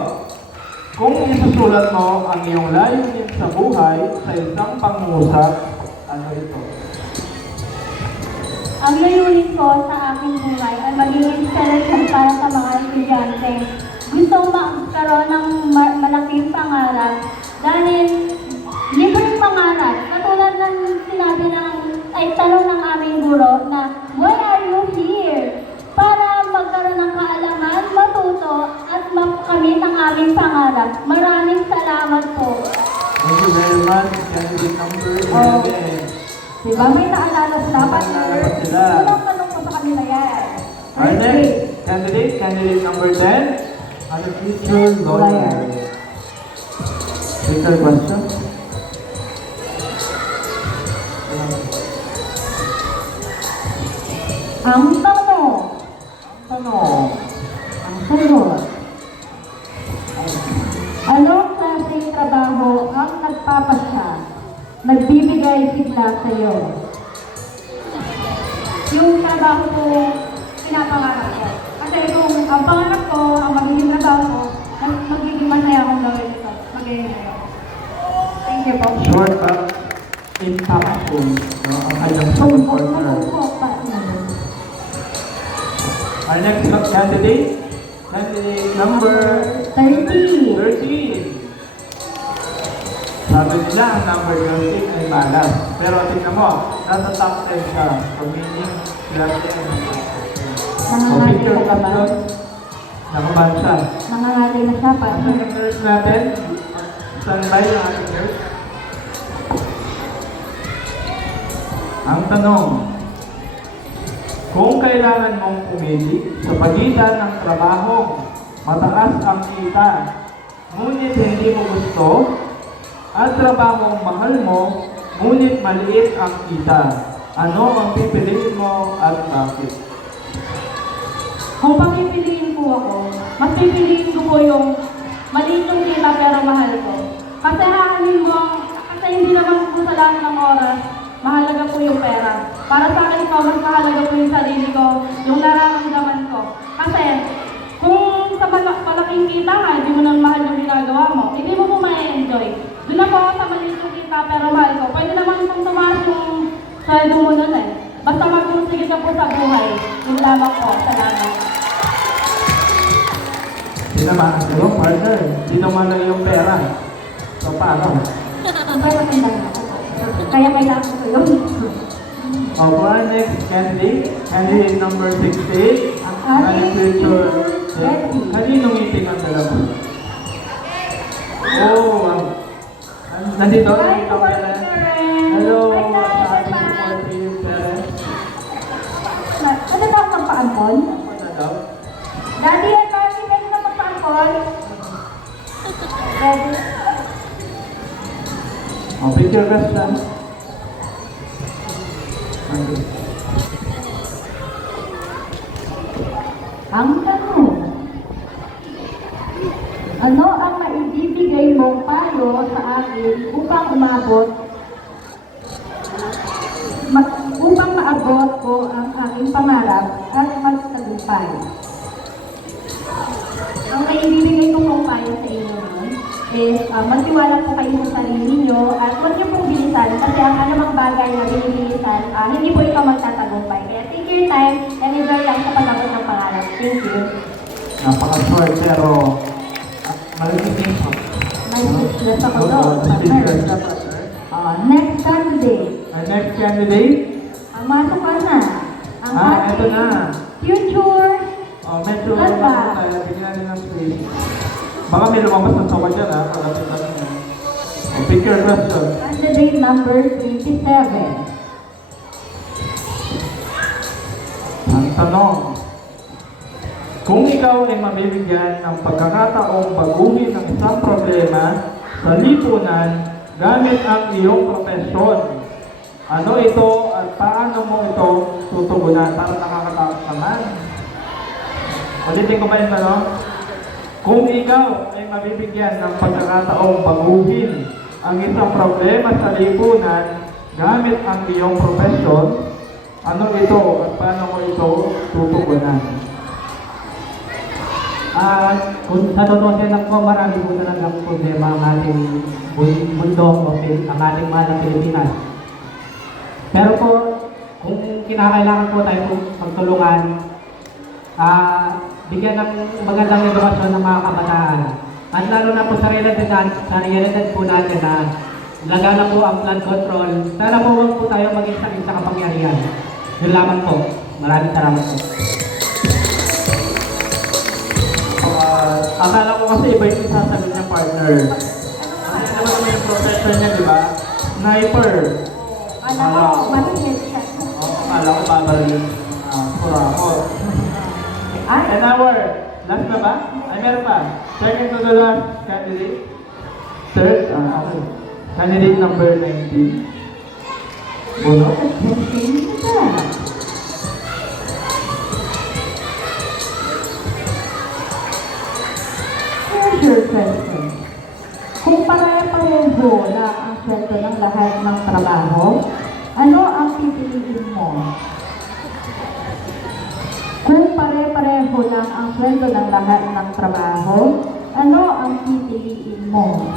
Kung isusulat mo ang iyong layunin sa buhay sa isang pangungusap, ano ito? Ang layunin ko sa aking buhay ay maging inspiration para sa mga estudyante. Gusto ko magkaroon ng malaking pangarap dahil libreng pangarap. Katulad ng sinabi ay tanong ng aming guro na, why are you here? Para magkaroon ng kaalaman, matuto at makamit ang aming pangarap. Maraming salamat po. Thank you very much. Candidate number 11. Diba may naalala sa dapat? Naalala sila. Unang tanong ko sa kanila yan. Our First next grade. candidate number 10, ang future lawyer. Pick your question. Ang tanong. Ang sunod. Anong klaseng trabaho ang nagpapasya, nagbibigay sigla sa iyo? Yung trabaho ko, pinapangarap ko. Kasi kung ang pangarap ko, ang magiging trabaho ko, magiging masaya akong gawin ito. Magiging Thank you po. Short but impactful. No? Ang kanyang sagot partner. Our next candidate number 30. 13. Sabi nila ang number 13 ay malas. Pero tingnan mo, nasa top 10 siya. So meaning, sila 10. So pick your question. Nakabahan siya. Nangangatay na siya pa. Ang nurse natin, standby ang ating nurse. Ang tanong, kung kailangan mong pumili sa pagitan ng trabaho, mataas ang kita, ngunit hindi mo gusto, at trabahong mahal mo, ngunit maliit ang kita, ano ang pipiliin mo at bakit? Kung papipiliin po ako, mas pipiliin ko po yung Maliit yung kita pero mahal ko. Kasi kasi hindi naman po sa lahat ng oras, mahalaga po yung pera. Para sa akin po, mas mahalaga po yung sarili ko, yung nararamdaman ko. Kasi, kung sa malaking kita nga, hindi mo nang mahal yung ginagawa mo, hindi mo po ma-enjoy. Doon na po ako sa maliit yung kita pero mahal ko. Pwede naman kung tumaas yung sweldo mo nun eh. Basta magpursige ka po sa buhay. Yung lamang po. Salamat. Hindi naman, yung partner, hindi naman lang yung pera. So, paano? Kaya kailangan ko yun. For our next candidate number 68, ang future. Kaninong meeting ang dalawa? Oh, wow. Nandito? Hi, Nandito support pala. parents. Hello, Hi, sa ating everyone. supportive parents. Ano daw magpa-ampon? Ano na daw? Daddy at Mami, pwede na magpa-ampon? Daddy. Oh, pick your question. Okay. Ang tanong, ano ang maibibigay mong payo sa akin upang maabot ko ang aking pangarap at magtagumpay? Ang maibibigay ko pong payo sa inyo nun is magtiwala po kayo sa sarili niyo at huwag niyo pong bilisan kasi ang anumang bagay na binibilisan, hindi po ito magtatagumpay. Kaya take your time and enjoy lang sa pag-abot ng pangarap. Thank you. Napaka-short pero malaking po. May speechless ako doon. Next candidate. Our next candidate? Ang masok ka na. Ang Ito na. future. Oh, medyo Ano ba? tayo. Bigyan natin ng space. Baka may lumabas na sawa dyan ha. Pagkapit natin yan. Oh, pick your question. Candidate number 27. Ang tanong, kung ikaw ay mabibigyan ng pagkakataong baguhin ng isang problema sa lipunan gamit ang iyong profesyon, ano ito at paano mo ito tutugunan? Para nakakatakot naman. Ulitin ko ba yung tanong? Kung ikaw ay mabibigyan ng pagkakataong baguhin ang isang problema sa lipunan gamit ang iyong profesyon, ano ito at paano mo ito tutugunan? Kung sa totoo lang po, marami po talagang problema ang ating mundo o ang ating mahal na Pilipinas. Pero po, kung kinakailangan po tayo magtulungan, bigyan ng magandang edukasyon ng mga kabataan. At lalo na po sa realidad po natin na lagana po ang flood control. Sana po huwag po tayo maging sakit sa kapangyarihan. Yun lamang po. Maraming salamat po. Akala ko kasi iba yung sasagot niya partner. Ano naman yung profession niya, di ba? Sniper. Alam mo, manihit siya. Akala ko babal yung kurakot. And our last na ba? Ay, meron pa. Second to the last candidate. Third, okay. Candidate number 19. Uno. Here's your question. Kung pare-pareho na ang sweldo ng lahat ng trabaho, ano ang pipiliin mo? Kung pare-pareho lang ang sweldo ng lahat ng trabaho, ano ang pipiliin mo?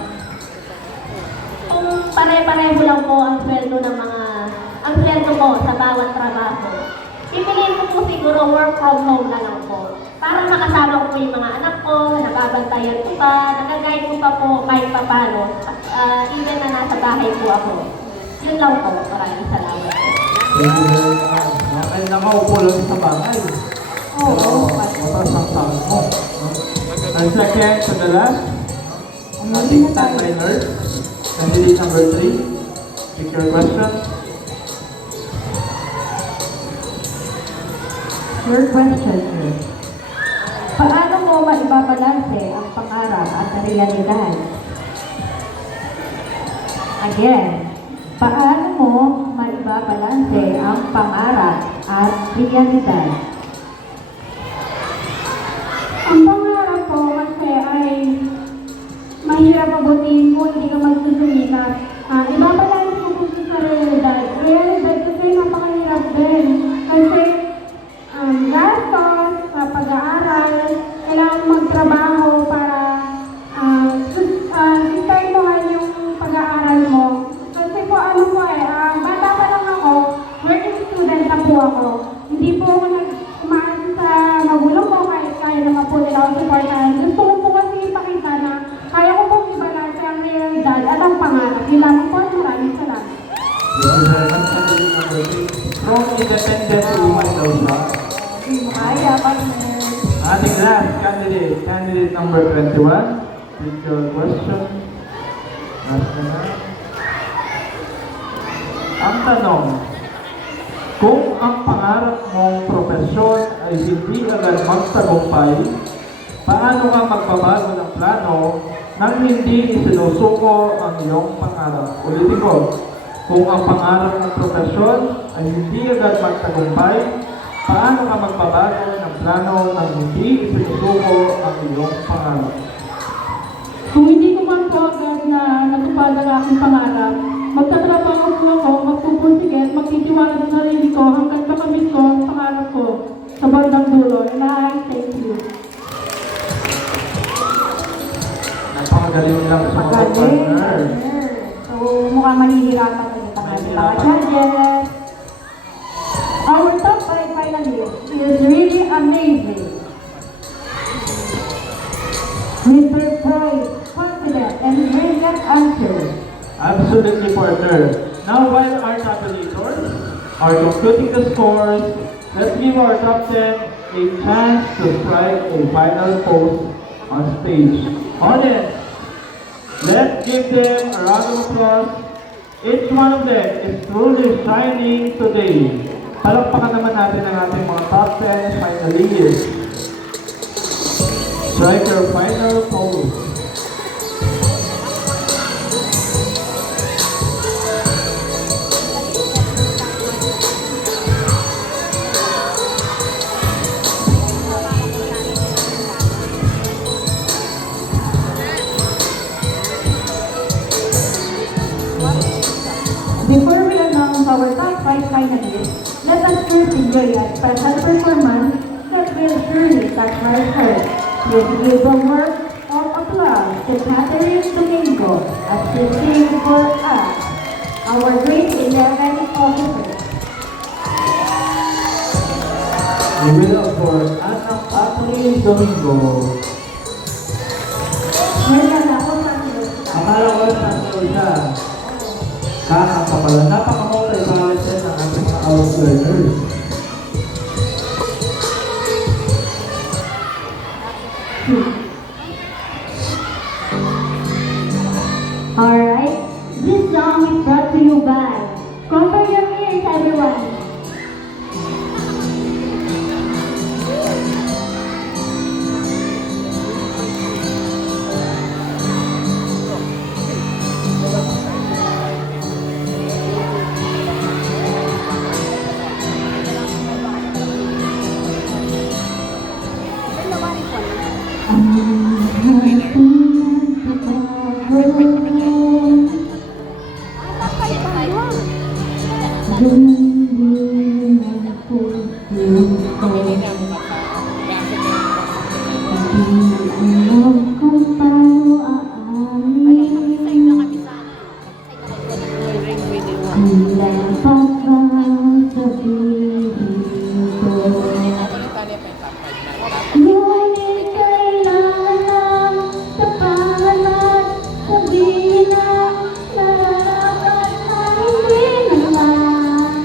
Kung pare-pareho lang po ang sweldo ko sa bawat trabaho, pipiliin ko po siguro work from home na lang po. Para makasama ko po yung mga anak ko, nababantayan ko pa, nagagay ko pa po kahit pa paano, even na nasa bahay po ako. Yun lang po, maraming salamat po. Thank you very much. Ay, nakaupo lang sa bahay. Oo. Matas ang sound mo. And second to the last, ating standby nurse, candidate number 3. Pick your question. Your question is, paano mo maibabalanse ang pangarap at realidad? Again, paano mo maibabalanse ang pangarap at realidad? Ang pangarap ko kasi ay ako. Hindi po ako umaasa sa magulang ko kahit kaya naman po nila ako supportahan. Gusto ko po kasi ipakita na kaya ko pong ibalanse ang realidad at ang pangarap. Yun lamang po. Maraming salamat. From independent woman daw siya. Kaya, partner. Ating last candidate, candidate number 21. With your question. Last na na. Ang tanong, kung ang pangarap mong profesyon ay hindi agad magtagumpay, paano ka magbabago ng plano nang hindi isinusuko ang iyong pangarap? Ulitin ko, kung ang pangarap ng profesyon ay hindi agad magtagumpay, paano ka magbabago ng plano nang hindi isinusuko ang iyong pangarap? Kung hindi ko man po agad na natupad ang aking pangarap, magtatrabaho po ako, magpupursige at magtitiwala sa sarili ko hanggang makamit ko ang pangarap ko sa bandang dulo. And I thank you. Napakagaling lang sa mga Magaling, partner. partner. So, mukhang mahihirapan ulit ang ating mga judges. Our top 5 finalist is really amazing. Mr. Price, confident and brilliant answer. Absolutely, partner. Now, while our tabulators are computing the scores, let's give our top 10 a chance to strike a final pose on stage. Audience, let's give them a round of applause. Each one of them is truly shining today. Palakpakan naman natin ang ating mga top 10 finalists. Strike your final pose. Before we announce our top 5 finalists, let us first enjoy a special performance that will surely touch our heart. Please give a word of applause to Catherine Domingo as she sings for us, our grade 11 officers. We will of course ask Catherine Domingo. Ngayon na ako sa Akala ko sa siya. Kakanta pala. Napaka-multi-talented ang ating mga house learners. Alright, this song is brought to you by Cover Your Ears, everyone. Ngunit kailangan lang tapanan, sabihin na nararapat na hindi naman.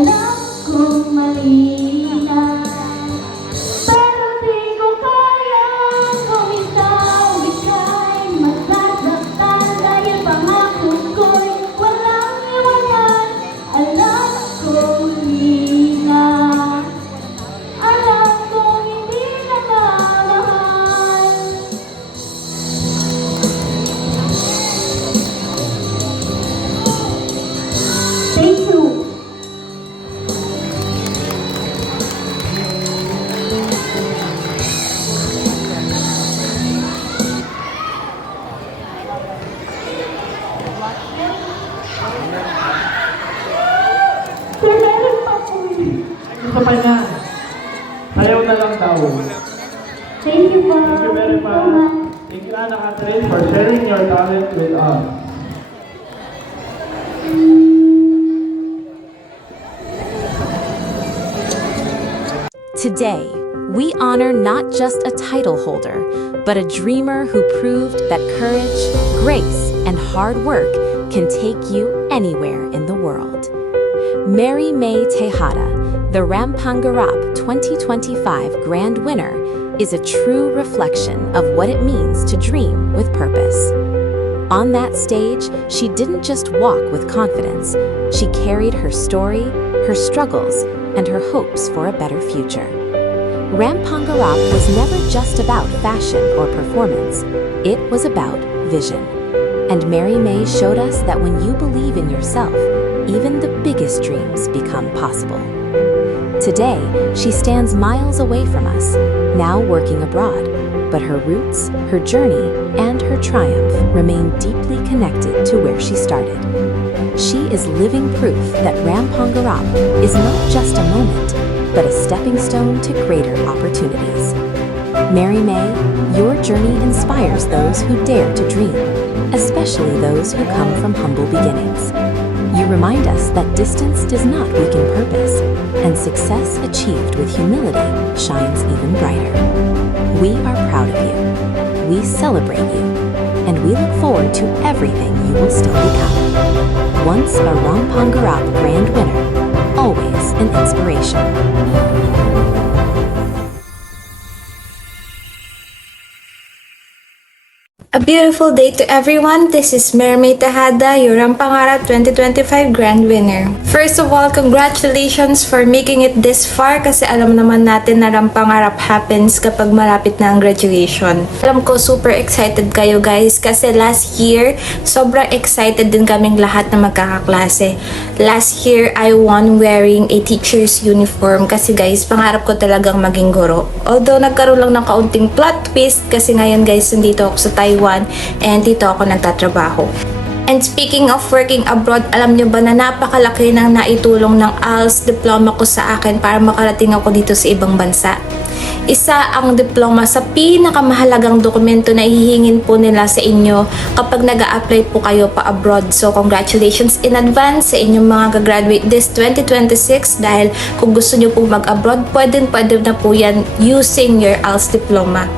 Alam kong mali na, pero di ko kayang bumitaw. Ika'y masasaktan dahil pangako ko'y walang iwanan. Alam kong hindi na, alam kong hindi na mamahal. Thank you. Meron pa po. Gusto pa niya. Sayaw na lang daw. Thank you po. Thank you very much. Thank you, Anna Catherine, for sharing your talent with us. Today, we honor not just a title holder, but a dreamer who proved that courage, grace, and hard work can take you anywhere in the world. Mary May Tejada, the Rampangarap 2025 Grand Winner, is a true reflection of what it means to dream with purpose. On that stage, she didn't just walk with confidence, she carried her story, her struggles, and her hopes for a better future. Rampangarap was never just about fashion or performance, it was about vision. And Mary May showed us that when you believe in yourself, even the biggest dreams become possible. Today, she stands miles away from us, now working abroad, but her roots, her journey, and her triumph remain deeply connected to where she started. She is living proof that Rampangarap is not just a moment, but a stepping stone to greater opportunities. Mary May, your journey inspires those who dare to dream, especially those who come from humble beginnings. You remind us that distance does not weaken purpose, and success achieved with humility shines even brighter. We are proud of you, we celebrate you, and we look forward to everything you will still become. Once a Rampangarap Grand Winner, always an inspiration. A beautiful day to everyone. This is Mary Tejada, your Rampangarap 2025 Grand Winner. First of all, congratulations for making it this far kasi alam naman natin na Rampangarap happens kapag malapit na ang graduation. Alam ko super excited kayo guys kasi last year, sobrang excited din kaming lahat na magkakaklase. Last year, I won wearing a teacher's uniform kasi guys, pangarap ko talagang maging guro. Although nagkaroon lang ng kaunting plot twist kasi ngayon guys, nandito ako sa Taiwan and dito ako nagtatrabaho. And speaking of working abroad, alam nyo ba na napakalaki ng naitulong ng ALS diploma ko sa akin para makarating ako dito sa ibang bansa. Isa ang diploma sa pinakamahalagang dokumento na hihingin po nila sa inyo kapag nag-a-apply po kayo pa abroad. So congratulations in advance sa inyong mga gagraduate this 2026 dahil kung gusto nyo po mag-abroad, pwede na po yan using your ALS diploma.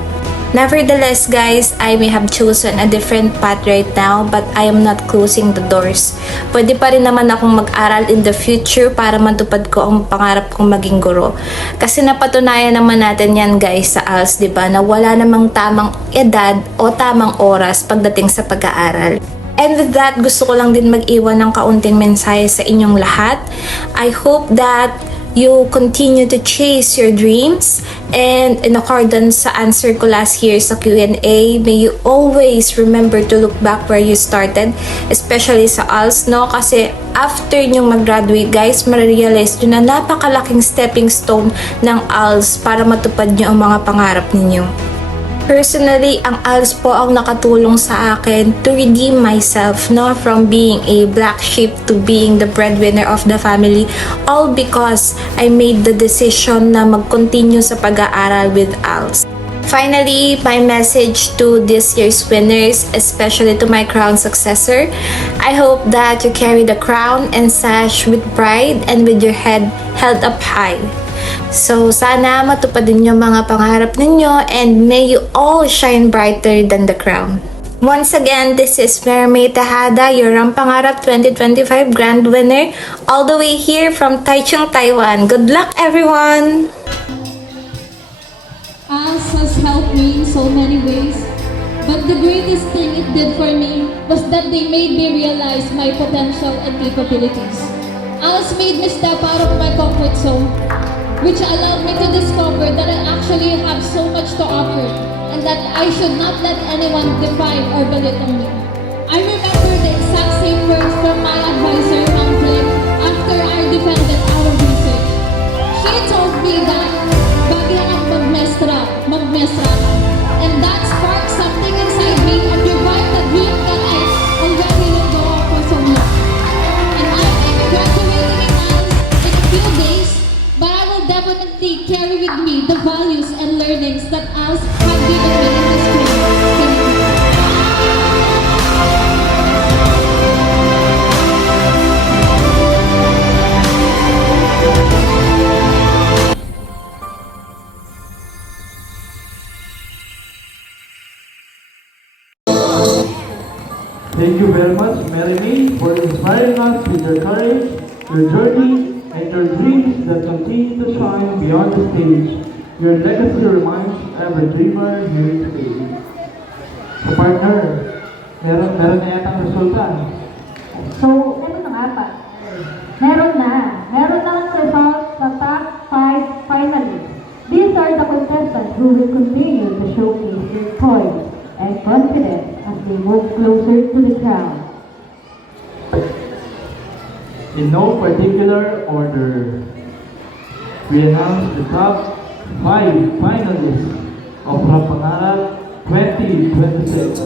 Nevertheless, guys, I may have chosen a different path right now, but I am not closing the doors. Pwede pa rin naman akong mag-aral in the future para matupad ko ang pangarap kong maging guro. Kasi napatunayan naman natin yan, guys, sa ALS, diba, na wala namang tamang edad o tamang oras pagdating sa pag-aaral. And with that, gusto ko lang din mag-iwan ng kaunting mensahe sa inyong lahat. I hope that you continue to chase your dreams, and in accordance sa answer ko last year sa Q&A, may you always remember to look back where you started, especially sa ALS, no? Kasi after nyong mag-graduate, guys, marirealize nyo na napakalaking stepping stone ng ALS para matupad nyo ang mga pangarap ninyo. Personally, ang ALS po ang nakatulong sa akin to redeem myself, no, from being a black sheep to being the breadwinner of the family, all because I made the decision na mag-continue sa pag-aaral with ALS. Finally, my message to this year's winners, especially to my crown successor, I hope that you carry the crown and sash with pride and with your head held up high. So, sana matupad din yung mga pangarap ninyo and may you all shine brighter than the crown. Once again, this is Mermaid Tejada, your Rampangarap 2025 Grand Winner, all the way here from Taichung, Taiwan. Good luck, everyone! ALS has helped me in so many ways, but the greatest thing it did for me was that they made me realize my potential and capabilities. ALS made me step out of my comfort zone, which allowed me to discover that I actually have so much to offer and that I should not let anyone define or belittle me. I remember the exact same words from my advisor, Ma'am Flick, after I defended our research. She told me that bagay ang magmestra ka. And that sparked something inside me and revived the dream that I already let go of for so long. And I may be graduating in ALS in a few days, but I will definitely carry with me the values and learnings that ALS have given me in this training. Thank you. Thank you very much, Mary May, for inspiring us with your courage, your journey, and your dreams that continue to shine beyond the stage. Your legacy reminds every dreamer here today. So partner, meron na yata ang resulta. So, ano na nga pa? Meron na ang result sa top 5 finalists. These are the contestants who will continue to showcase their poise and confidence as they move closer to the crown. In no particular order, we announce the top 5 finalists of Rampangarap 2026.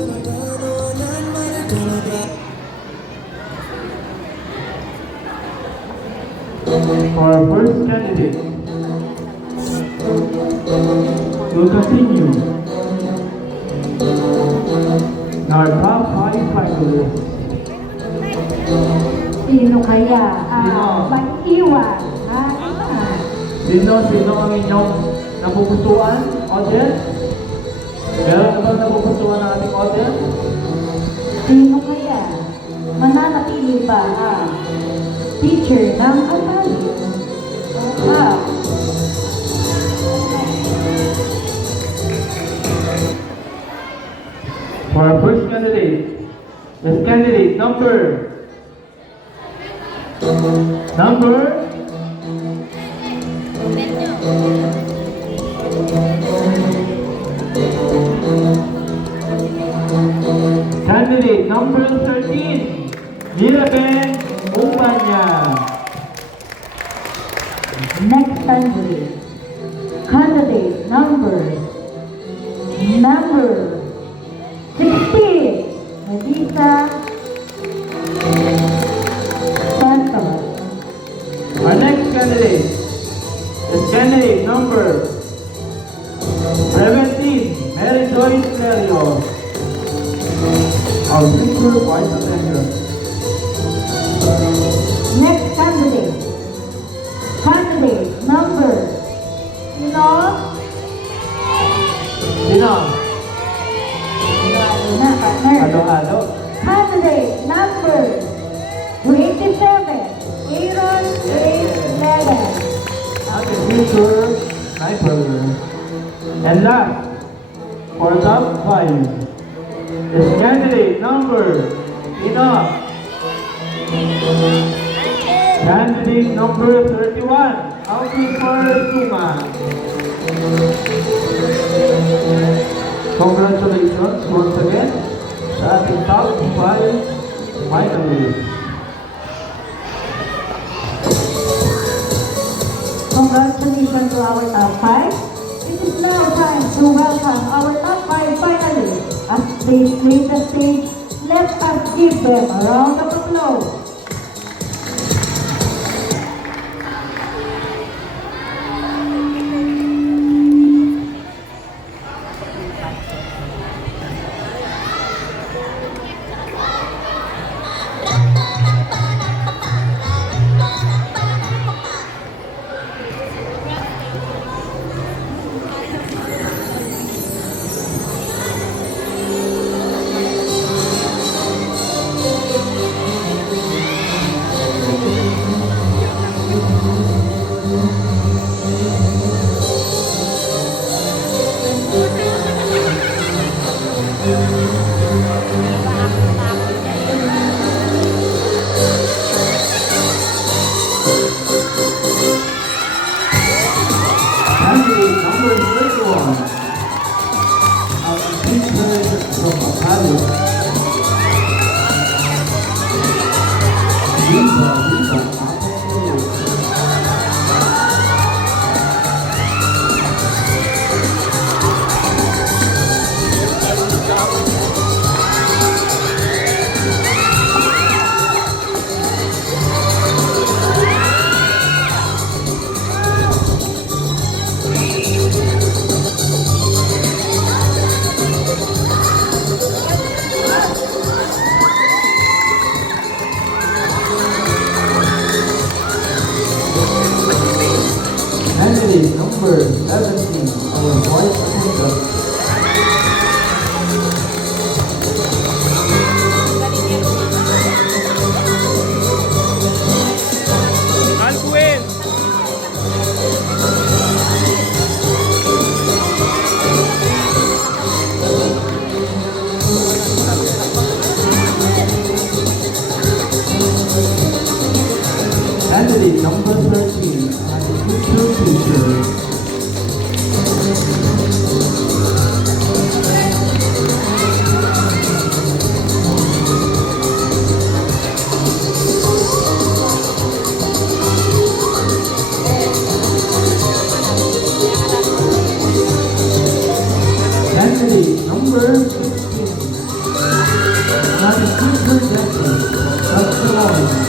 For our first candidate, we'll continue. Our top 5 finalists. Sino kaya Sino? mag-iwan? Sino ang inyong napupusuan, audience? Meron na ba napupusuan ng ating audience? Sino kaya? Mananatili ba ang teacher ng Atali? For our first candidate is candidate number candidate number 13, Mirabel Umbanya. Next candidate number 16, Melissa Santos. Our next candidate is candidate number 17, Mary Joyce Lerio. Our future vice attender. Next candidate number, Sino? Halo. Candidate number 27, Aaron Leonard. Our future sniper. And last, for top 5, is candidate number Candidate number 31, Alkifer Suma. Congratulations once again sa ating top 5 finalists. Congratulations to our top 5. It is now time to welcome our top 5 finalists. As they clear the stage, let us give them a round of applause. Candidate number 17, our voice attendant. Alcuin! Candidate number 13, our future teacher. Candidate number 16, our future deputy, Dr. Lawrence.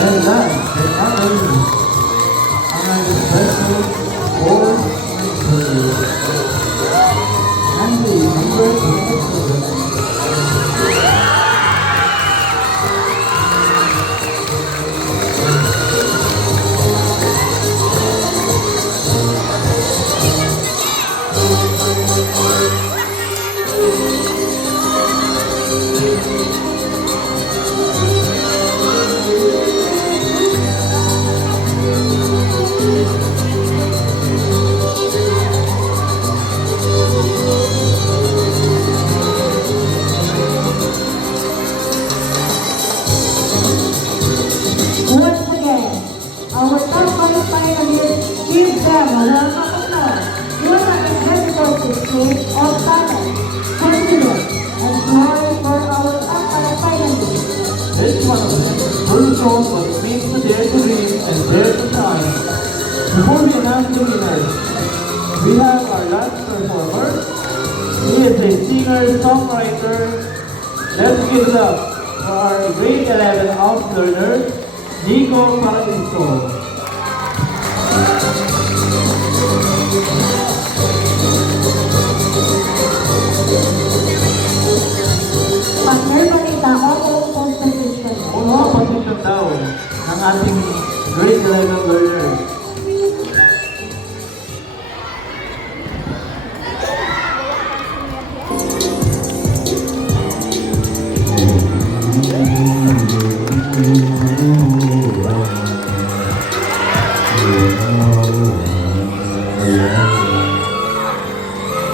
And last but not least, our special board member, Candidate number 27. Once again, our top five finalists give them a round of applause. You are identical display of talent, confidence, and glory for our top five finalists. Each one of them will show what it means to dare to dream and dare to shine. Before we announce the winners, we have our last performer. He is a singer-songwriter. Let's give it up for our grade 11 house learner, Nico Paradiso. Partner Balita, auto composition. Unang position daw ng ating grade 11 learner.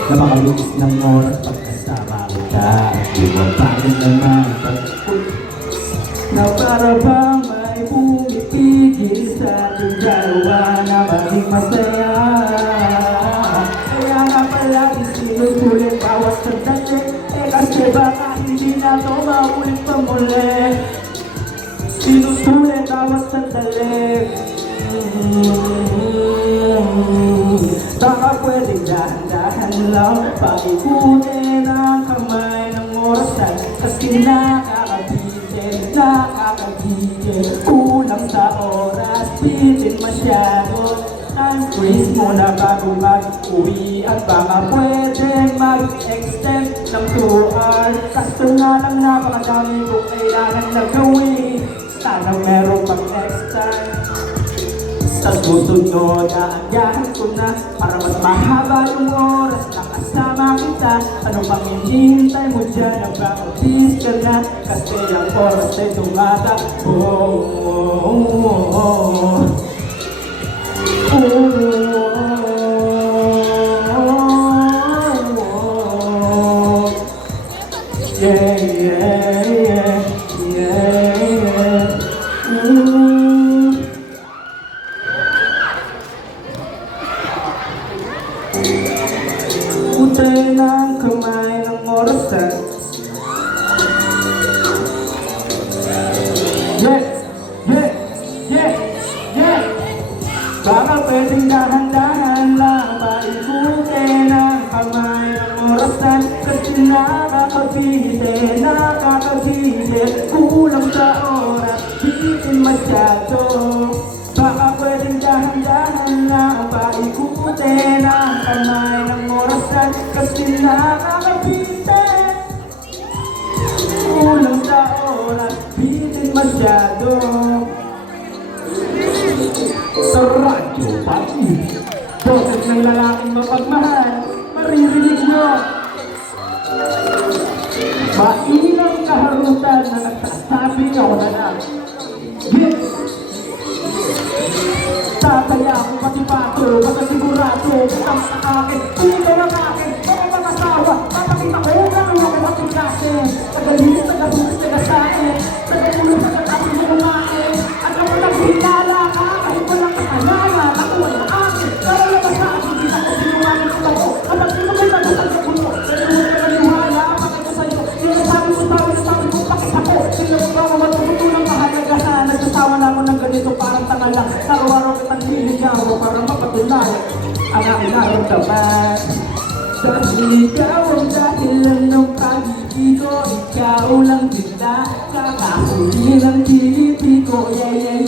Napakabilis ng oras pagkasama kita. Iwan pa rin naman pagput na para bang may pumipigil sa ating dalawa na maging masaya. Kaya nga palagi sinusulit bawat sandali. Kasi baka hindi na ito maulit pa muli. Sinusulit bawat sandali. Baka pwedeng dahan-dahan lang paikutin ang kamay ng orasan. Kasi nakakagigil kulang sa oras, bitin masyado. Unfreeze muna bago mag-uwi at baka pwedeng mag-extend ng 2 hours. Kaso nga lang napakadami kong kailangan na gawin. Sana meron pang extra. Sa susunod, aanyahan ko na para mas mahaba yung oras na kasama kita. Ano pang hinihintay mo dyan? Nagpapabis ka na kasi ang oras ay tumatakbo. Yeah, yeah, yeah, yeah, yeah. Utay ng kamay ng orasan. Yeah, yeah, yeah, yeah. Baka pwedeng dahan-dahan lang paikutin ang kamay ng orasan. Kasi nakakabite, kulang sa oras, bitin masyado. Baka pwedeng dahan-dahan na paikutin ang kamay ng orasan kasi nakakabitin. Kulang sa oras, bitin masyado. Sa radyo pati, boses ng lalaking mapagmahal, maririnig nyo. Mainang kaharutan na nagsasabi ako na lang. Yes! Tataya ako pati pato, baka sigurado, butang sa akin, hindi ng akin, mga mag-asawa, papakita ko na ang mga kapatid kasi. Tagalinis, tagasulis, tagasain, tagapulong sa kakapin mo kumain, at ako naghinala ka, kahit walang kasalanan, ako wala akin, pero labas sa akin, di ako sinungaling ko ako, at ang sino may nagusal sa puno, pero huwag ka maniwala, pakita sa'yo, yung sabi mo pakita ko, sino ko ba matutunan kahalagahan, nagsasawa na ako ng ganito, parang tanga lang, araw-araw kitang niligaw, para mapatunay ang aking naramdaman. Dahil ikaw ang dahilan ng pag-ibig ko, ikaw lang din nakakahuli ng pilipi ko, yeah.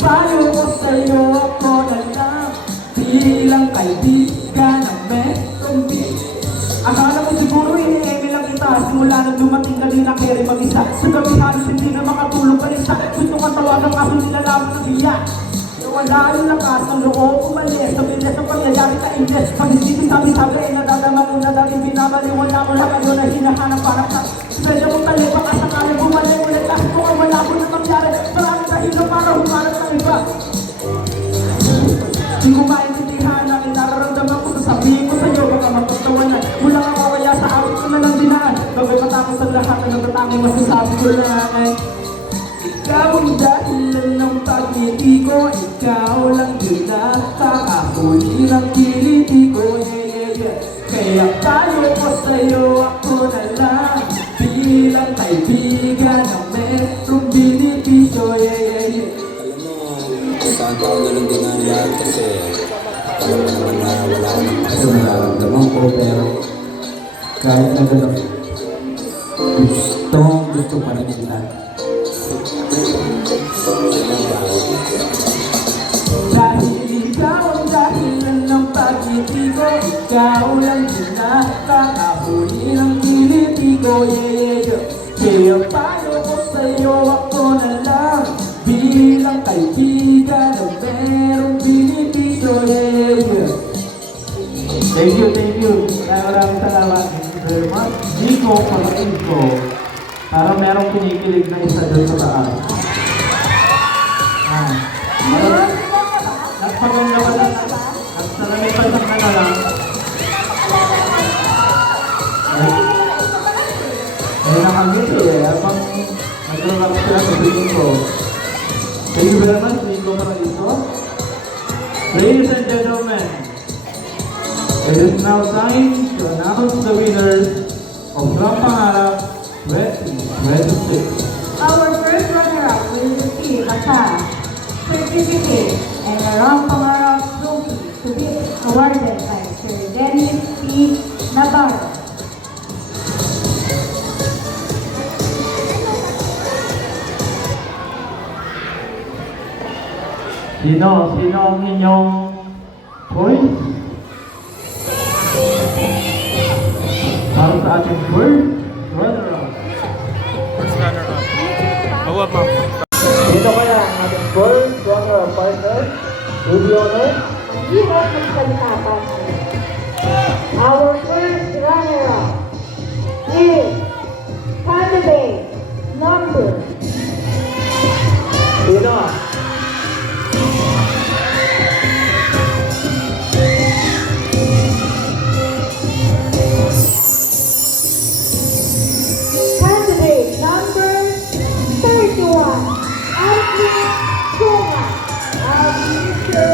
Payo ko sa'yo, ako na lang bilang kaibigan ng merong big. Akala ko siguro ini-eme lang kita simula nang dumating ka din na kere mag-isa. Sa gabi halos hindi na makatulog ka rin sa gusto kang tawagan kaso nilalaman ng hiya. Wala yung lakas ng loob, umalis sa bilis ng pangyayari ka Ingles. Pag-isipin sabi-sabi, nadadama mo na dahil binabaliwan ako na kayo na hinahanap para sa pwede mong talipa ka sakali bumalik ulit kahit kung ang wala ko na mangyari. Maraming dahilan para humarap ng iba. Di ko maintindihan ang inararamdaman ko, sasabihin ko sa'yo baka magpagtawanan. Mula nga kawaya sa awit ko na lang dinaan, bago matapos ang lahat ng natatanging masasabi ko lang. Ikaw ang dahilan ng pag-ibig ko, ikaw lang din nakakahuli ng kiliti ko, yeah. Kaya tayo ko sa'yo, ako na lang bilang kaibigan ng merong benepisyo, yeah. Saan ako na lang din ang lahat kasi alam mo naman na wala ko ng kasi nararamdaman ko pero kahit na gano'n gusto pa rin kita. Dahil ikaw ang dahilan ng pag-ibig ko, ikaw lang din nakakahuli ng kiliti ko, yeah. Kaya payo ko sa'yo, ako na lang bilang kaibigan ng merong benepisyo, yeah. Thank you. Maraming salamat. Thank you very much. Nico, pag-ibig ko. Parang merong kinikilig na isa doon sa taas. Nagpaganda ka lang. At sa nalipan ng ka na lang. Ay nakangiti eh. Habang nag-relax sila sa tingin ko. Thank you very much, Nico Paradiso. Ladies and gentlemen, it is now time to announce the winners of Grand Pangarap 2026. Our first runner-up will receive a cash, certificate, and a Grand Pangarap trophy to be awarded by Sir Dennis P. Navarro. Sino ang inyong choice? Para sa ating first runner-up. First runner-up. Award, ma'am. Sino kaya ang ating first runner-up partner? To be honored? Hindi mo magsalita pa. Our first runner-up is candidate number Sino? candidate number 31, Ashley Kuma of Mr.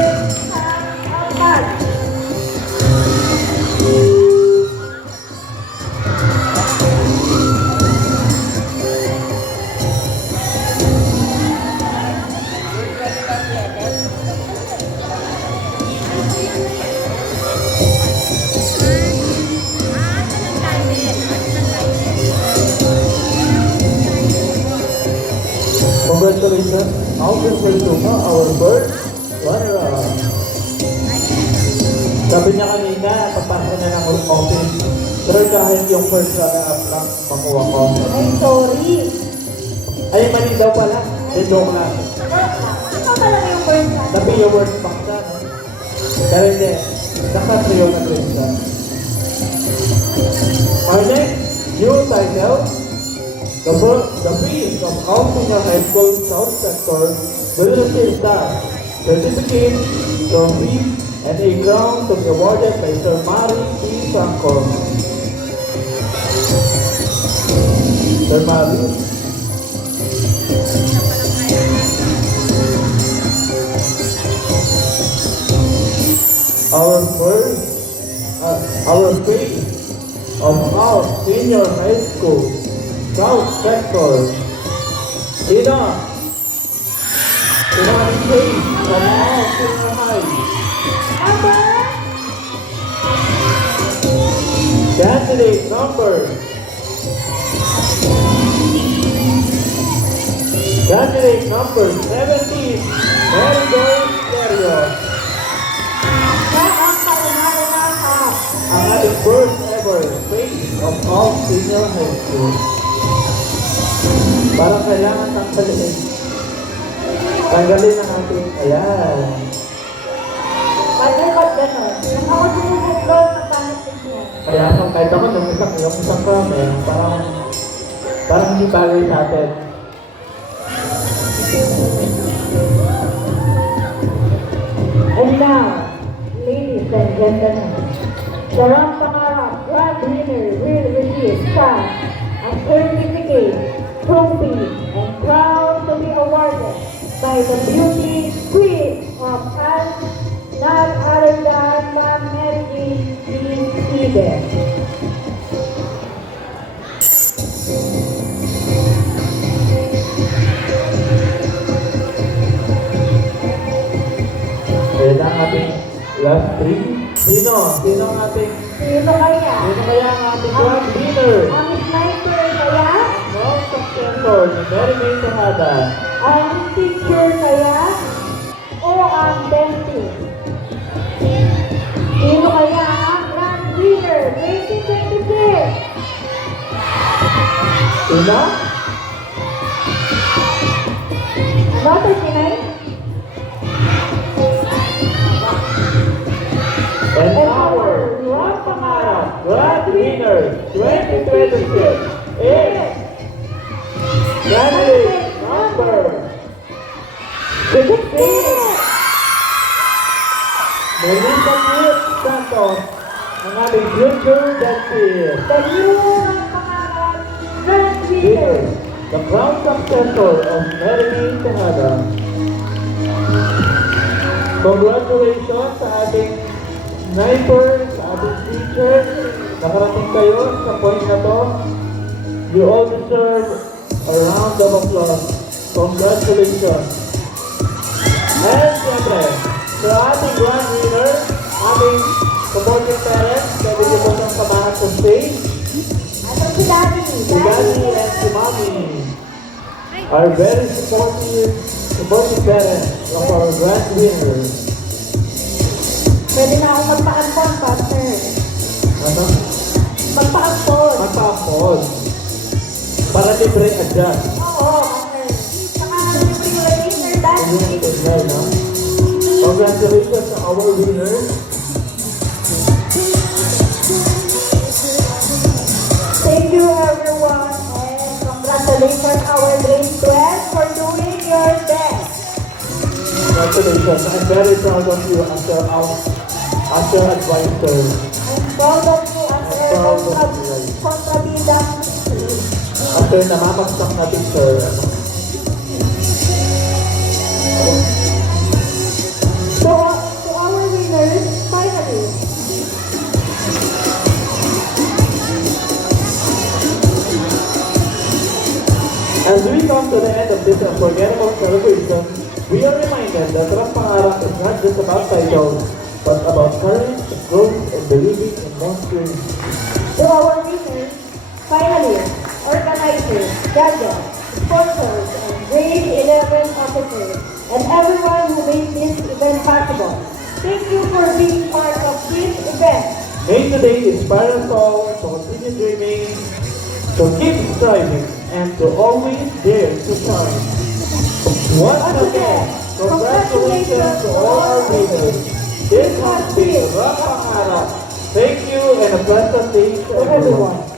Ahmad. Congratulations, Alvin Persuma, our first runner-up. Sabi niya kanina, papasok na ng office. Pero kahit yung first runner-up lang, makuha ko. Ay, sorry. Ay, mali daw pala. Joke lang. Ikaw talaga yung first one. Sabi yung word back sa, no? Pero hindi, nakasayo na rin siya. Our next new title, the Priest of Alpina High School South Sector will receive that certificate, trophy, and a crown to be awarded by Sir Mari P. Franco. Sir Mari. Our priest of our senior high school, South Sector, Tina, Tina priest of our senior high. Candidate number. Candidate number 17, Mary Grace Larios. Ang ating first ever face of all senior high school. Parang kailangan tanggalin. Tanggalin ang ating, ayan. Ano ba gano'n? Nung ako sumubuklo, napanit niya. Kaya kahit ako nung isang kami, parang hindi bagay sa atin. And now, ladies and gentlemen, the Rampangarap Grand Winner will receive a certificate, trophy, and crown to be awarded by the beauty queen of none other than Ma'am Mary Ibe. Ayan ang ating last three. Sino ang ating, Sino kaya? sino kaya ang ating grand winner? Ang sniper kaya? No successor ni Mary May Tejada. Ang teacher kaya? O ang dentist? Sino kaya ang grand winner 2026? Sino? Ano, 39? And our Rampangarap Grand Winner 2026 is candidate number 16, Melissa Piet Santos, ang ating future dentist. The new Rampangarap grand winner. The crown successor of Mary May Tejada. Congratulations sa ating sniper, sa ating teacher. Nakarating kayo sa point na to. You all deserve a round of applause. Congratulations. And siyempre, sa ating grand winner, ating supporting parents, pwede niyo po siyang samahan sa stage. Ano si Daddy? Si Daddy and si Mommy are very supportive parents of our grand winner. Pwede na akong magpa-ampon, partner. Ano? Magpa-ampon. Matapos. Para libre adjust. Oo, partner. Saka libre ko lang winner, Daddy. Yung signal, no? Congratulations to our winner. Thank you, everyone. And congratulations our grade 12 for doing your best. Congratulations. I'm very proud of you as your advisor. I'm proud of you as Proud of you. kontrabida. After namamagsak na teacher, So, to our winners, finally, as we come to the end of this unforgettable celebration, we are reminded that Rampangarap is not just about titles, but about courage, growth, and believing in one's dreams. to our winners, finally, organizers, judges, sponsors, and grade 11 officers, and everyone who made this event possible. Thank you for being part of this event. May today inspire us all to continue dreaming, to keep striving, and to always dare to shine. Once again, congratulations to all our winners. This has been Rampang Aral. Thank you and a pleasant day to everyone.